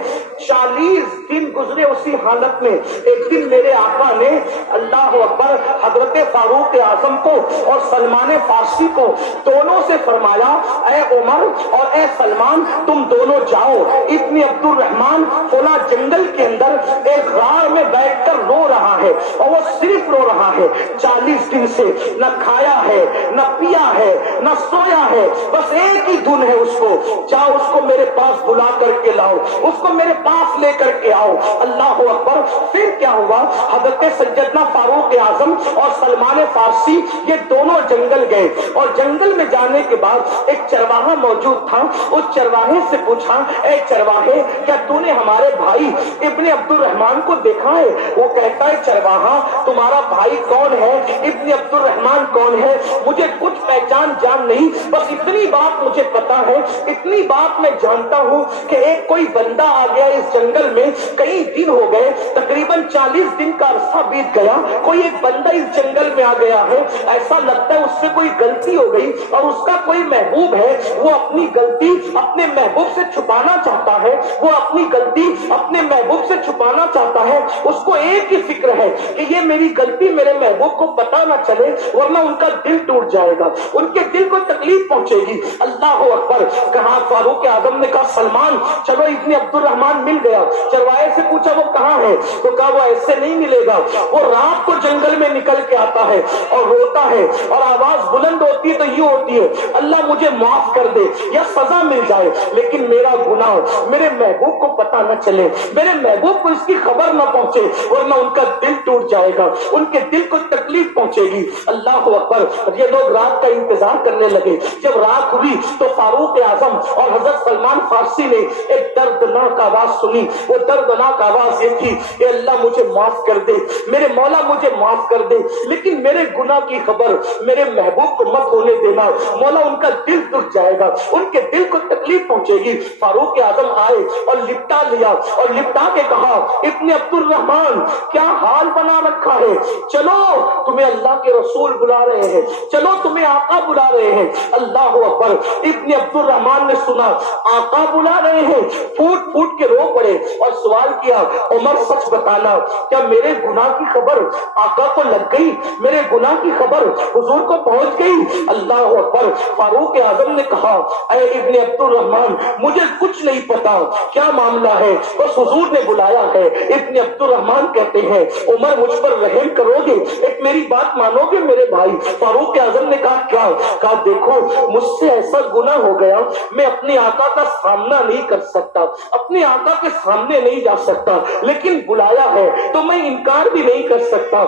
40 دن گزرے اسی حالت میں. ایک دن میرے آقا نے اللہ اکبر حضرت فاروق اعظم کو اور سلمان فارسی کو دونوں سے فرمایا اے عمر اور اے سلمان تم دونوں جاؤ، ابن عبد الرحمن فلاں جنگل کے اندر ایک غار میں بیٹھ کر رو رہا ہے، اور وہ صرف رو رہا ہے، 40 دن سے نہ کھایا ہے نہ پیا ہے نہ سویا ہے، بس ایک ہی دھن ہے اس کو، جاؤ اس کو میرے پاس بلا کر کے لاؤ، اس کو میرے پاس لے کر کے آؤ. اللہ اکبر. پھر کیا ہوا؟ حضرت سیدنا فاروق اعظم اور سلمان فارسی یہ دونوں جنگل گئے، اور جنگل میں جانے کے بعد ایک چرواہا موجود تھا. اس چرواہے سے پوچھا اے چرواہے کیا تو نے ہمارے بھائی ابن عبد الرحمن کو دیکھا ہے؟ وہ کہتا ہے چرواہا تمہارا بھائی کون ہے، ابن عبد الرحمن کون ہے؟ مجھے کچھ پہچان جان نہیں، بس اتنی بات مجھے پتا ہے، اتنی بات میں جانتا ہوں کہ ایک کوئی بندہ آ گیا اس جنگل میں، کئی دن ہو گئے، تقریباً 40 دن کا عرصہ بیت گیا، کوئی ایک بندہ اس جنگل میں آ گیا ہے، ایسا لگتا ہے اس سے کوئی غلطی ہو گئی، اور اس کا کوئی محبوب ہے، وہ اپنی غلطی اپنے محبوب سے چھپانا چاہتا ہے، وہ اپنی غلطی اپنے محبوب سے چھپانا چاہتا ہے، اس کو ایک ہی فکر ہے کہ یہ میری غلطی میرے محبوب کو پتا نہ چلے ورنہ ان کا دل ٹوٹ جائے گا، ان کے دل کو تکلیف پہنچے گی. اللہ اکبر. کہا فاروق اعظم نے کہا سلمان چلو ابن عبد الرحمن مل گیا. چرواہے سے پوچھا وہ کہاں ہے؟ تو کہا وہ ایسے نہیں ملے گا، وہ رات کو جنگل میں نکل کے آتا ہے اور روتا ہے اور آواز بلند ہوتی ہے تو یہ ہوتی ہے اللہ مجھے معاف کر دے یا سزا مل جائے، لیکن میرا گناہ میرے محبوب کو پتا نہ چلے، میرے محبوب کو اس کی خبر نہ پہنچے ورنہ ان کا دل ٹوٹ جائے گا، ان کے دل کو تکلیف پہنچے گی. اللہ اکبر. یہ لوگ رات کا انتظار کرنے لگے. جب رات ہوئی تو فاروق اعظم اور حضرت سلمان فارسی نے ایک دردناک آواز سنی. وہ دردناک آواز یہ تھی کہ اللہ مجھے معاف کر دے، میرے مولا مجھے معاف کر دے، لیکن میرے گناہ کی خبر میرے محبوب کو مت ہونے دینا، مولا ان کا دل دکھ جائے گا، ان کے دل کو تکلیف پہنچے گی. فاروق اعظم آئے اور لپٹا لیا اور لپٹا کے کہا ابن عبد الرحمن کیا حال بنا رکھا ہے، چلو تمہیں اللہ کے رسول بلا رہے ہیں، چلو تمہیں آقا بلا رہے ہیں. اللہ اکبر. ابن عبد الرحمن نے سنا آقا بلا رہے ہیں، پھوٹ پھوٹ کے رو پڑے اور سوال کیا عمر سچ بتانا جانا کیا میرے گناہ کی خبر آقا کو لگ گئی؟ میرے گناہ کی خبر حضور کو پہنچ گئی؟ اللہ اکبر۔ فاروق اعظم نے کہا اے ابن عبد الرحمن مجھے کچھ نہیں پتا، کیا معاملہ ہے؟ بس حضور نے بلایا ہے۔ ابن عبد الرحمن کہتے ہیں عمر مجھ پر رحم کرو گے، ایک میری بات مانو گے میرے بھائی؟ فاروق اعظم نے کہا کیا؟ کہا دیکھو مجھ سے ایسا گناہ ہو گیا میں اپنے آقا کا سامنا نہیں کر سکتا، اپنے آقا کے سامنے نہیں جا سکتا، لیکن بلایا ہے تو میں انکار بھی نہیں کر سکتا۔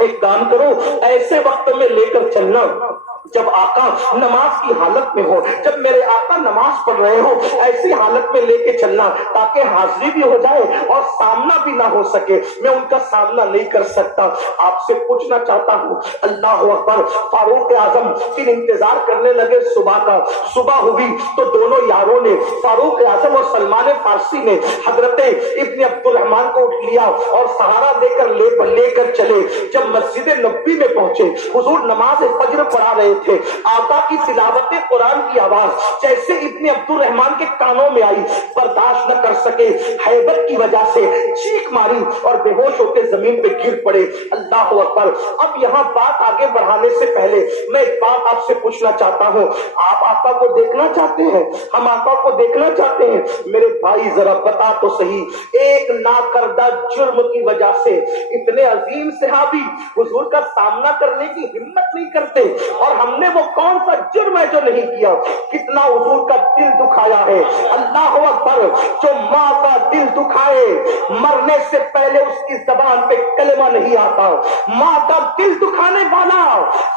ایک کام کرو ایسے وقت میں لے کر چلنا جب آقا نماز کی حالت میں ہو، جب میرے آقا نماز پڑھ رہے ہو ایسی حالت میں لے کے چلنا تاکہ حاضری بھی ہو جائے اور سامنا بھی نہ ہو سکے، میں ان کا سامنا نہیں کر سکتا۔ آپ سے پوچھنا چاہتا ہوں اللہ اکبر۔ فاروق اعظم پھر انتظار کرنے لگے صبح کا۔ صبح ہوئی تو دونوں یاروں نے فاروق اعظم اور سلمان فارسی نے حضرت ابن عبد الرحمن کو اٹھ لیا اور سہارا دے کر لے کر چلے۔ جب مسجد نبوی میں پہنچے حضور نماز فجر پڑھا رہے تھے، آقا کی تلاوت قرآن کی آواز جیسے ابن عبد الرحمن کے کانوں میں آئی، برداشت نہ کر سکے، ہیبت کی وجہ سے چیخ ماری اور بے ہوش ہو کے زمین پہ گر پڑے۔ اللہ اکبر۔ اب یہاں بات آگے بڑھانے سے پہلے میں ایک بات آپ سے پوچھنا چاہتا ہوں، آپ آقا کو دیکھنا چاہتے ہیں؟ ہم آقا کو دیکھنا چاہتے ہیں؟ میرے بھائی ذرا بتا تو صحیح، ایک ناکردہ جرم کی وجہ سے اتنے عظیم صحابی حضور کا سامنا کرنے کی ہمت نہیں کرتے، اور ہم نے وہ کون سا جرم ہے جو نہیں کیا؟ کتنا حضور کا دل دکھایا ہے۔ اللہ اکبر۔ جو ماں کا دل دکھائے مرنے سے پہلے اس کی زبان پہ کلمہ نہیں آتا، ماں کا دل دکھانے والا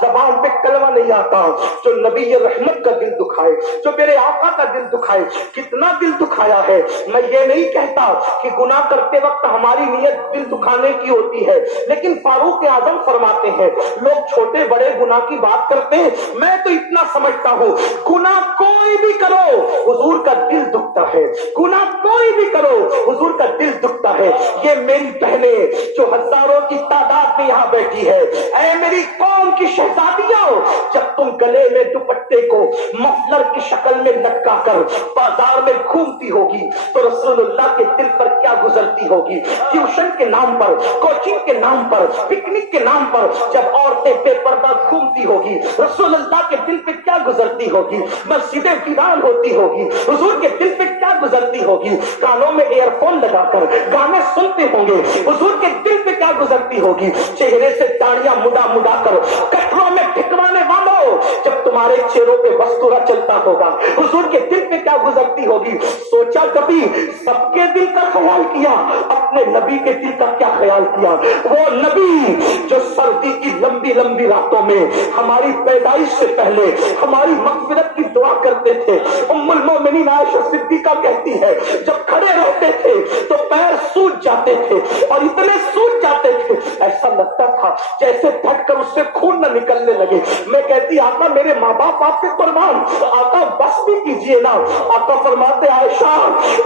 زبان پہ کلمہ نہیں آتا۔ جو نبی رحمت کا دل دکھائے، جو میرے آقا کا دل دکھائے، کتنا دل دکھایا ہے۔ میں یہ نہیں کہتا کہ گناہ کرتے وقت ہماری نیت دل دکھانے کی ہوتی ہے، لیکن فاروق اعظم فرماتے ہیں لوگ چھوٹے بڑے گناہ کی بات کرتے ہیں، میں تو اتنا سمجھتا ہوں گناہ کوئی بھی کرو حضور کا دل دکھتا ہے، گناہ کوئی بھی کرو حضور کا دل دکھتا ہے۔ یہ میری بہنیں جو ہزاروں کی تعداد میں یہاں بیٹھی ہے، اے میری قوم کی شہزادیوں، جب تم گلے میں دوپٹے کو مفلر کی شکل میں لٹکا کر بازار میں گھومتی ہوگی تو رسول اللہ کے دل پر کیا گزرتی ہوگی؟ ٹیوشن کے نام پر، کوچنگ کے نام پر، پکنک کے نام پر جب عورتیں بے پردہ گھومتی ہوگی رسول اللہ کے دل پہ کیا گزرتی ہوگی؟ مسجدیں ویران ہوتی ہوگی حضور کے دل پہ کیا گزرتی ہوگی؟ کانوں میں ایئر فون لگا کر گانے سنتے ہوں گے حضور کے دل پہ کیا گزرتی ہوگی؟ چہرے سے داڑیاں مڈا کر کٹروں میں ٹھکوانے والوں جب تمہارے چہروں پہ وستورا چلتا ہوگا حضور کے دل پہ کیا گزرتی ہوگی؟ سوچا کبھی سب کے دل کا خیال کیا، اپنے نبی کے دل کا کیا خیال کیا؟ وہ نبی جو سردی کی لمبی لمبی راتوں میں ہماری پیدائش سے پہلے ہماری مغفرت کی دعا کرتے تھے۔ ام المومنین عائشہ صدیقہ کہتی ہے جب کھڑے رہتے تھے تو پیر سوج جاتے تھے، اور اتنے سوج جاتے تھے ایسا لگتا تھا جیسے پھٹ کر اس سے خون نہ نکلنے لگے۔ میں کہتی آقا میرے ماں باپ آپ سے قربان، آقا بس بھی کیجیے نا۔ آقا فرماتے عائشہ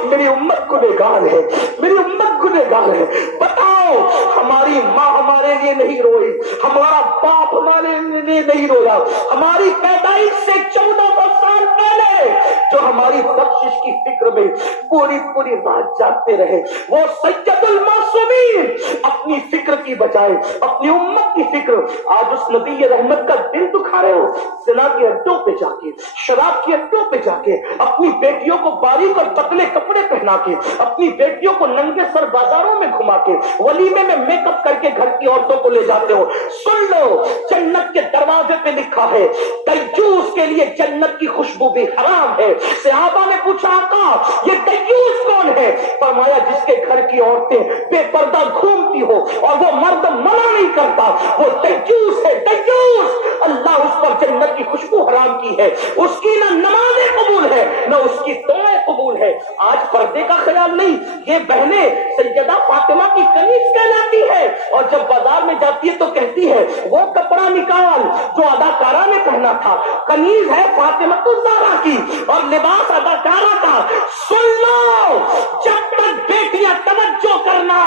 میری امت گنہگار ہے، میری امت گنہگار ہے، بتاؤ ہماری ماں ہمارے لیے نہیں روئی، ہمارا باپ ہمارے لیے نہیں رویا، ہماری پیدائش سے 1400 سال پہلے جو ہماری بخشش کی فکر میں پوری پوری رات جاگتے رہے، وہ سید المعصومین اپنی فکر کی بجائے اپنی امت کی فکر آج اس نبی رحمت کا دل دکھا رہے ہو۔ زنا کے اڈوں پہ جا کے، شراب کے اڈوں پہ جا کے، اپنی بیٹیوں کو باریک اور پتلے کپڑے پہنا کے، اپنی بیٹیوں کو ننگے سر بازاروں میں گھما کے، ولیمے میں میک اپ کر کے گھر کی عورتوں کو لے جاتے ہو۔ سن لو جنت کے دروازے پہ لکھا ہے دیوس کے لیے جنت کی خوشبو بھی حرام ہے۔ صحابہ نے پوچھا آقا یہ دیوس کون ہے؟ فرمایا جس کے گھر کی عورتیں بے پردہ گھومتی ہو اور وہ مرد منع نہیں کرتا، وہ دیوس ہے، دیوس۔ اللہ اس پر جنت کی خوشبو حرام کی ہے، اس کی نہ نمازیں قبول ہے نہ اس کی دعائیں قبول ہے۔ آج پردے کا خیال نہیں، یہ بہنیں سیدہ فاطمہ کی کنیز کہلاتی ہے، اور جب بازار میں جاتی ہے تو کہتی ہے وہ کپڑا نکال جو اداکارہ نے پہنا تھا، کنیز ہے فاطمہ الزہرا کی اور لباس اداکارہ کا۔ سن لو جب تک بیٹیاں توجہ کرنا،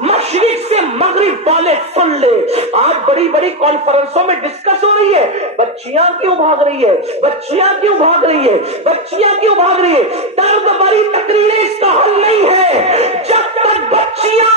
مشرق سے مغرب والے سن لے۔ آج بڑی بڑی کانفرنسوں میں ڈسکس ہو رہی ہے بچیاں کیوں بھاگ رہی ہے، بچیاں کیوں بھاگ رہی ہے، بچیاں کیوں بھاگ رہی ہے۔ درد بھری تقریریں اس کا حل نہیں ہے۔ جب تک بچیاں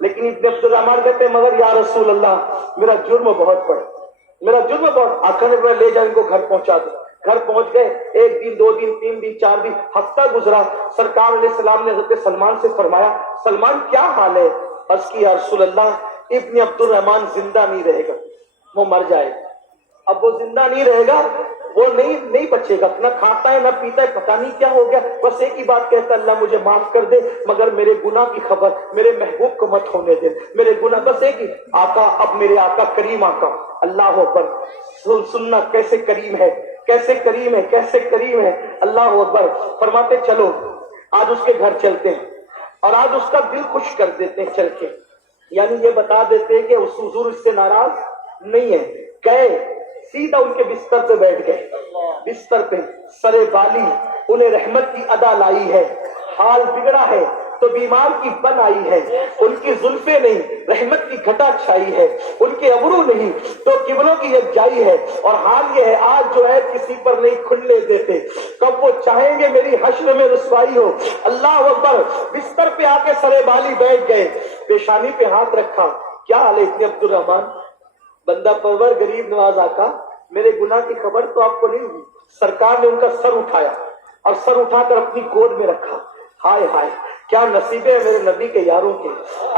لیکن ابن عبد الرحمان کہتے ہیں مگر یا رسول اللہ میرا جرم بہت بڑا، میرا جرم بہت۔ آقا نے لے جا ان کو گھر پہنچا دو۔ گھر پہنچ گئے، 1 دن 2 دن 3 دن 4 دن ہفتہ گزرا۔ سرکار علیہ السلام نے حضرت سلمان سے فرمایا سلمان کیا حال ہے؟ عرض کی یا رسول اللہ ابن عبد الرحمان زندہ نہیں رہے گا، وہ مر جائے گا۔ اب وہ زندہ نہیں رہے گا، وہ نہیں بچے گا، نہ کھاتا ہے نہ پیتا ہے، پتہ نہیں کیا ہو گیا، بس ایک ہی بات کہتا ہے اللہ مجھے معاف کر دے مگر میرے گناہ کی خبر میرے محبوب کو مت ہونے دے، میرے گناہ، بس ایک ہی آقا، اب میرے آقا کریم آقا اللہ اکبر، سننا کیسے کریم ہے، کیسے کریم ہے، کیسے کریم ہے، اللہ اکبر۔ فرماتے چلو آج اس کے گھر چلتے ہیں اور آج اس کا دل خوش کر دیتے ہیں چل کے، یعنی یہ بتا دیتے ہیں کہ اس حضور اس سے ناراض نہیں ہے۔ گئے سیدھا ان کے بستر پہ بیٹھ گئے، بستر پہ سرے بالی، انہیں رحمت کی ادا لائی ہے، حال بگڑا ہے تو بیمار کی بن آئی ہے، ان کی زلفیں نہیں رحمت کی گھٹا چھائی ہے، ان کے ابرو نہیں تو قبلوں کی یکجائی ہے، اور حال یہ ہے آج جو ہے کسی پر نہیں کھلنے دیتے، کب وہ چاہیں گے میری حشر میں رسوائی ہو۔ اللہ اکبر۔ بستر پہ آ کے سرے بالی بیٹھ گئے، پیشانی پہ ہاتھ رکھا، کیا حال ہے ابن عبد الرحمان؟ بندہ پرور غریب نواز آقا میرے گناہ کی خبر تو آپ کو نہیں ہوئی۔ سرکار نے ان کا سر اٹھایا اور سر اٹھا کر اپنی گود میں رکھا۔ ہائے ہائے کیا نصیبے ہیں میرے نبی کے یاروں کے،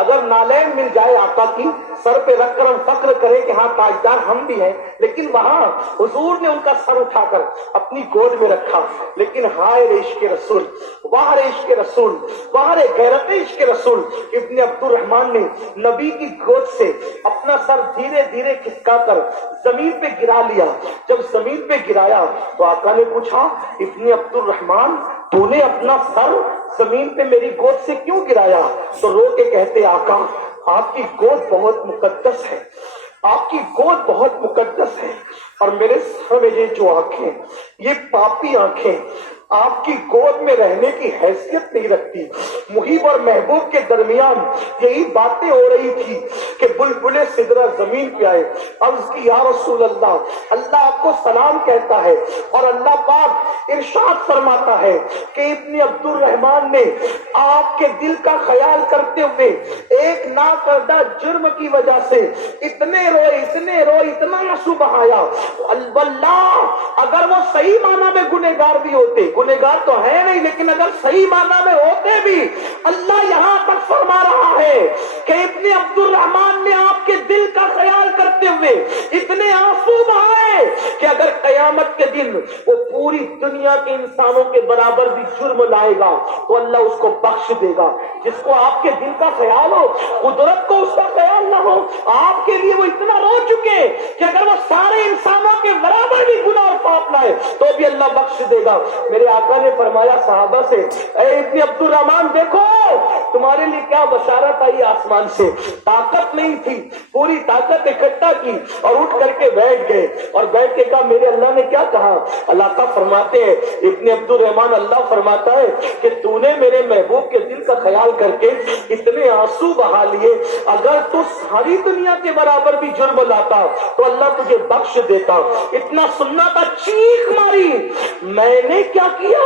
اگر نالین مل جائے آقا کی سر پہ رکھ کر ہم فخر کریں کہ ہاں تاجدار ہم بھی ہیں، لیکن وہاں حضور نے ان کا سر اٹھا کر اپنی گود میں رکھا۔ لیکن ہائے رے عشق رسول، واہ رے عشق رسول، واہ رے غیرت عشق رسول، ابن عبد الرحمان نے نبی کی گود سے اپنا سر دھیرے دھیرے کھسکا کر زمین پہ گرا لیا۔ جب زمین پہ گرایا تو آقا نے پوچھا ابن عبد الرحمان تو نے اپنا سر زمین پہ میری گود سے کیوں گرایا؟ تو رو کے کہتے آقا آپ کی گود بہت مقدس ہے، آپ کی گود بہت مقدس ہے، اور میرے سر میں یہ جو آنکھیں، یہ پاپی آنکھیں آپ کی گود میں رہنے کی حیثیت نہیں رکھتی۔ محب اور محبوب کے درمیان یہی باتیں ہو رہی تھی کہ بلبل سدرہ زمین پہ آئے، عرض کی یا رسول اللہ اللہ آپ کو سلام کہتا ہے، اور اللہ پاک ارشاد فرماتا ہے کہ ابن عبد الرحمان نے آپ کے دل کا خیال کرتے ہوئے ایک ناکردہ جرم کی وجہ سے اتنے روئے اتنا آنسو بہایا۔ واللہ اگر وہ صحیح معنی میں گنہگار بھی ہوتے، گنہگار تو ہے نہیں لیکن اگر صحیح معنی میں ہوتے بھی، اللہ یہاں تک فرما رہا ہے کہ ابن عبد الرحمان نے آپ کے دل کا خیال کرتے ہوئے اتنے آنسو بہائے کہ اگر قیامت کے دن وہ پوری دنیا کے انسانوں کے برابر بھی جرم لائے گا تو اللہ اس کو بخش دے گا۔ جس کو آپ کے دل کا خیال ہو، قدرت کو اس کا خیال نہ ہو، آپ کے لیے وہ اتنا رو چکے کہ اگر وہ سارے انسانوں کے برابر بھی گناہ اور پاپ لائے تو بھی اللہ بخش دے گا۔ میرے آقا نے فرمایا صحابہ سے اے ابن عبد الرحمان دیکھو تمہارے لیے کیا بشارت آئی آسمان سے۔ طاقت نہیں تھی، پوری طاقت اکٹھا کی اور اٹھ کر کے بیٹھ گئے، اور بیٹھ کے کہا میرے اللہ نے کیا کہا؟ اللہ کا فرماتے ہیں ابن عبد الرحمان اللہ فرماتا ہے کہ تو نے میرے محبوب کے دل کا خیال کر کے اتنے آنسو بہا لیے، اگر تو ساری دنیا کے برابر بھی جرم لاتا تو اللہ تجھے بخش دیتا۔ اتنا سننا تھا، چیخ ماری میں نے کیا کیا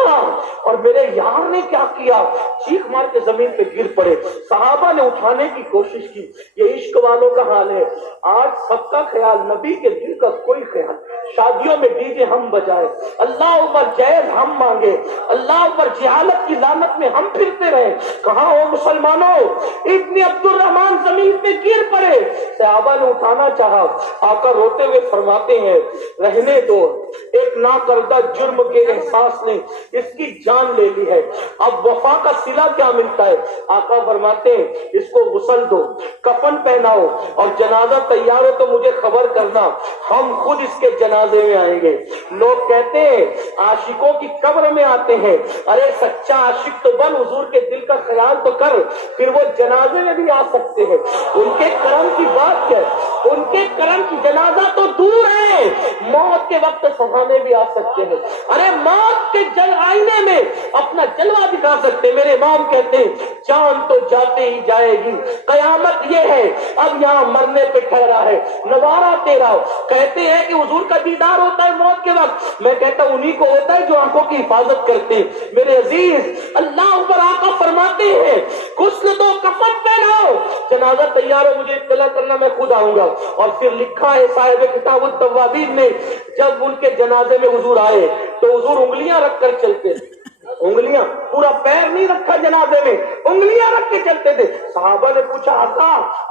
اور میرے یار نے کیا کیا، چیخ مار کے زمین پہ گر پڑے۔ صحابہ نے اٹھانے کی کوشش کی۔ یہ عشق والوں کا حال ہے، آج سب کا خیال، نبی کے دل کا کوئی خیال، شادیوں میں ڈی جے ہم بجائے، اللہ اوپر جائز ہم مانگے، اللہ اوپر جہالت کی لعنت میں ہم پھرتے رہے۔ کہاں ہو مسلمانوں؟ ابن عبد الرحمان زمین پہ گر پڑے، صحابہ نے اٹھانا چاہا، آقا روتے ہوئے فرماتے ہیں رہنے دو، ایک ناکردہ جرم کے احساس نے اس کی جان لے لی ہے، اب وفا کا صلہ کیا ملتا ہے؟ آقا فرماتے ہیں اس کو غسل دو، کفن پہناؤ، اور جنازہ تیار ہو تو مجھے خبر کرنا، ہم خود اس کے جنازے میں آئیں گے۔ لوگ کہتے ہیں عاشقوں کی قبر میں آتے ہیں، ارے سچا عاشق تو بن، حضور کے دل کا خیال تو کر، پھر وہ جنازے میں بھی آ سکتے ہیں۔ ان کے کرم کی بات کیا، ان کے کرم کی، جنازہ تو دور ہے، موت کے وقت سہانے بھی آ سکتے ہیں، ارے موت کے آئینے میں اپنا جلوہ دکھا سکتے۔ میرے امام کہتے ہیں جان تو جاتے ہی جائے گی، قیامت یہ ہے اب یہاں مرنے پہ ٹھہرا ہے نظارہ تیرا۔ کہتے ہیں کہ حضور کا دیدار ہوتا ہے موت کے وقت، میں کہتا ہوں انہی کو ہوتا ہے جو آنکھوں کی حفاظت کرتے ہیں۔ میرے عزیز اللہ اوپر آقا فرماتے ہیں غسل دو، کفن پہناؤ، جنازہ تیار ہو مجھے اطلاع کرنا، میں خود آؤں گا۔ اور پھر لکھا ہے صاحب کتاب التوابین نے، جب ان کے جنازے میں حضور آئے تو حضور انگلیاں رکھ کر چلتے تھے، انگلیاں، پورا پیر نہیں رکھا جنازے میں، انگلیاں رکھ کے چلتے تھے۔ صحابہ نے پوچھا آقا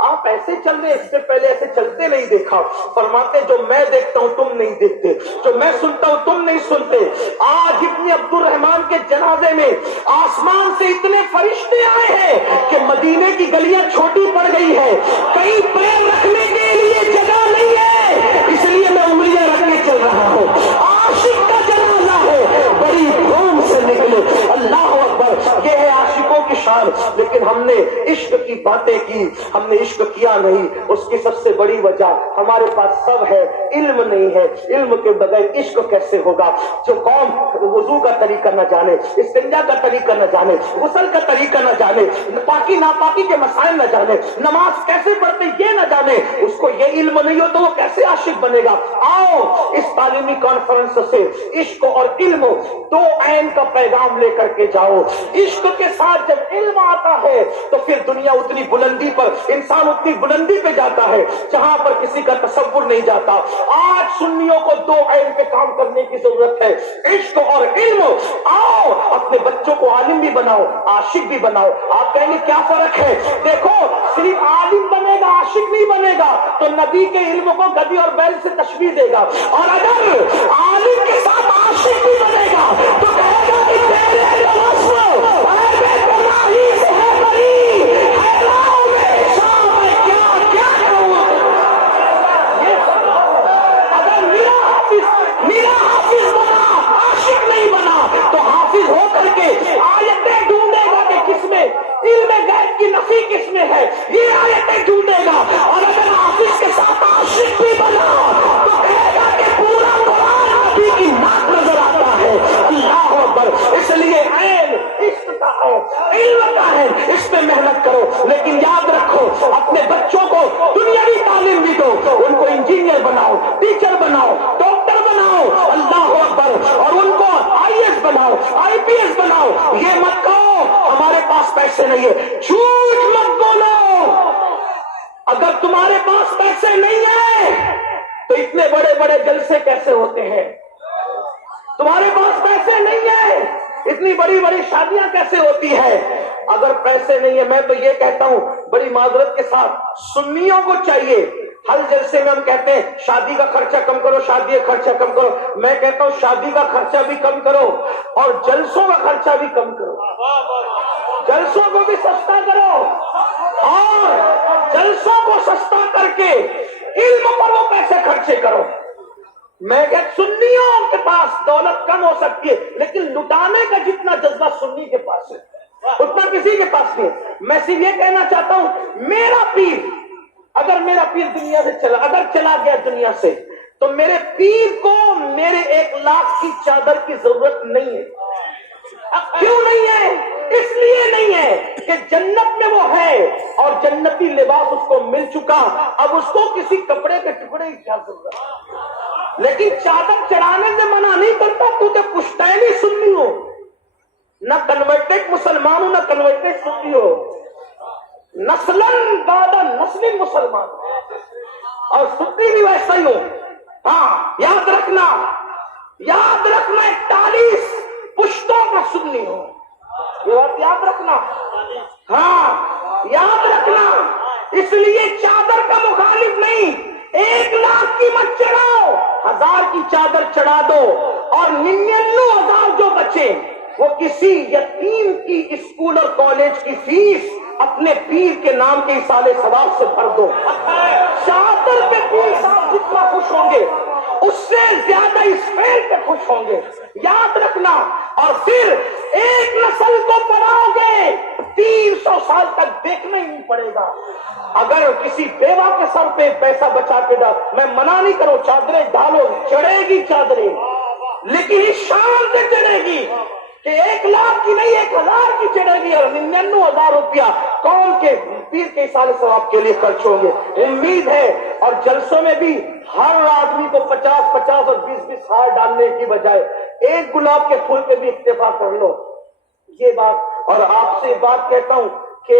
آپ ایسے چل رہے، اس سے پہلے ایسے چلتے نہیں دیکھا۔ فرماتے جو میں دیکھتا ہوں تم نہیں دیکھتے، جو میں سنتا ہوں تم نہیں سنتے۔ آج ابن عبد الرحمان کے جنازے میں آسمان سے اتنے فرشتے آئے ہیں کہ مدینے کی گلیاں چھوٹی پڑ گئی ہے، کہیں پیر رکھنے کے لیے جگہ نہیں ہے، اس لیے میں انگلیاں رکھ کے چل رہا ہوں۔ عاشق کا جنازہ ہے، بڑی دھوم سے نکلے، اللہ اکبر، یہ ہے عاشقوں کی شان۔ لیکن ہم نے عشق کی باتیں کی، ہم نے عشق کیا نہیں۔ اس کی سب سے بڑی وجہ ہمارے پاس سب ہے، علم نہیں ہے۔ علم کے بغیر عشق کیسے ہوگا؟ جو قوم وضو کا طریقہ نہ جانے، استنجا کا طریقہ نہ جانے، غسل کا طریقہ نہ جانے، پاکی ناپاکی کے مسائل نہ جانے، نماز کیسے پڑھتے یہ نہ جانے، اس کو یہ علم نہیں ہو تو وہ کیسے عاشق بنے گا؟ آؤ اس تعلیمی کانفرنس سے عشق اور علم دو عین کا پیغام لے کر کے جاؤ۔ عشق کے ساتھ جب علم آتا ہے تو پھر دنیا اتنی بلندی پر، انسان اتنی بلندی پہ جاتا ہے جہاں پر کسی کا تصور نہیں جاتا۔ آج سنیوں کو دو عین پہ کام کرنے کی ضرورت ہے، عشق اور علم۔ آؤ اپنے بچوں کو عالم بھی بناؤ، عاشق بھی بناؤ۔ آپ کہیں گے کیا فرق ہے؟ دیکھو صرف عالم بنے گا عاشق نہیں بنے گا تو نبی کے علم کو گدی اور بیل سے تشبیہ دے گا، اور اگر عالم کے ساتھ عاشق بھی بنے گا تو کہے گا کہ تیرے وصف اے بے گناہی سے ہے بری، حیراؤں میں شام میں کیا کیا کروں۔ اگر میرا حافظ بنا عاشق نہیں بنا تو حافظ ہو کر کے آیتیں ڈھونڈے گا کہ کس میں علم غیب کی نفی کس میں ہے، یہ آیتیں ڈھونڈے گا۔ اور اگر حافظ کے ساتھ عاشق بھی بنا تو کہے گا کہ پورا قرآن نبی کی نعت نظر آتا ہے۔ اللہ اکبر، اس لیے عین عشق کا ہے، علم کا ہے، اس پہ محنت کرو۔ لیکن یاد رکھو اپنے بچوں کو دنیاوی تعلیم بھی دو، ان کو انجینئر بناؤ، ٹیچر بناؤ، ڈاکٹر بناؤ، اللہ اکبر، اور ان کو IAS بناؤ، IPS بناؤ۔ یہ مت کہو ہمارے پاس پیسے نہیں ہے، جھوٹ مت بولو۔ اگر تمہارے پاس پیسے نہیں ہیں تو اتنے بڑے بڑے جلسے کیسے ہوتے ہیں؟ تمہارے پاس پیسے نہیں ہیں، اتنی بڑی بڑی شادیاں کیسے ہوتی ہیں؟ اگر پیسے نہیں ہے، میں تو یہ کہتا ہوں بڑی معذرت کے ساتھ، سنیوں کو چاہیے، ہر جلسے میں ہم کہتے ہیں شادی کا خرچہ کم کرو، شادی کا خرچہ کم کرو، میں کہتا ہوں شادی کا خرچہ بھی کم کرو اور جلسوں کا خرچہ بھی کم کرو، جلسوں کو بھی سستا کرو، اور جلسوں کو سستا کر کے علم پر وہ پیسے خرچے کرو۔ میں کہ سنیوں کے پاس دولت کم ہو سکتی ہے لیکن لٹانے کا جتنا جذبہ سنی کے پاس ہے اتنا کسی کے پاس نہیں۔ میں صرف یہ کہنا چاہتا ہوں میرا پیر، اگر میرا پیر دنیا سے چلا گیا دنیا سے تو میرے پیر کو میرے 1 لاکھ کی چادر کی ضرورت نہیں ہے۔ کیوں نہیں ہے؟ اس لیے نہیں ہے کہ جنت میں وہ ہے اور جنتی لباس اس کو مل چکا، اب اس کو کسی کپڑے کے ٹکڑے کی کیا ضرورت ہے۔ لیکن چادر چڑھانے سے منع نہیں کرتا، تو تے پشتینی سنی ہو، نہ کنورٹڈ مسلمان ہو نہ کنورٹڈ سنی ہو، نسلن بعد نسل مسلمان، اور سنی بھی ویسا ہی ہو۔ ہاں یاد رکھنا 41 پشتوں کا سنی ہو، یہ بات یاد رکھنا، ہاں یاد رکھنا۔ اس لیے چادر کا مخالف نہیں، 1 لاکھ کی مت چڑھاؤ، 1000 کی چادر چڑھا دو، اور 99,000 جو بچے وہ کسی یتیم کی اسکول اور کالج کی فیس اپنے پیر کے نام کے اصالے ثواب سے بھر دو۔ چادر پہ پیر صاحب جتنا خوش ہوں گے اس سے زیادہ اس فیل پہ خوش ہوں گے، یاد رکھنا۔ اور پھر ایک نسل کو پڑھاؤ گے 300 سال تک دیکھنا ہی نہیں پڑے گا۔ اگر کسی بیوہ کے سر پہ پیسہ بچا کے ڈال، میں منع نہیں کروں، چادریں ڈالو، چڑھے گی چادریں، لیکن اس شان سے چڑھے گی کہ 1 لاکھ کی نہیں 1000 کی چڑھے گی، اور 99,000 روپیہ قوم کے پیر کے اصالے ثواب کے لیے خرچ ہوں گے۔ امید ہے، اور جلسوں میں بھی ہر آدمی کو 50 اور 20 ہار ڈالنے کی بجائے 1 گلاب کے پھول پہ بھی اکتفا کر لو۔ یہ بات، اور آپ سے بات کہتا ہوں کہ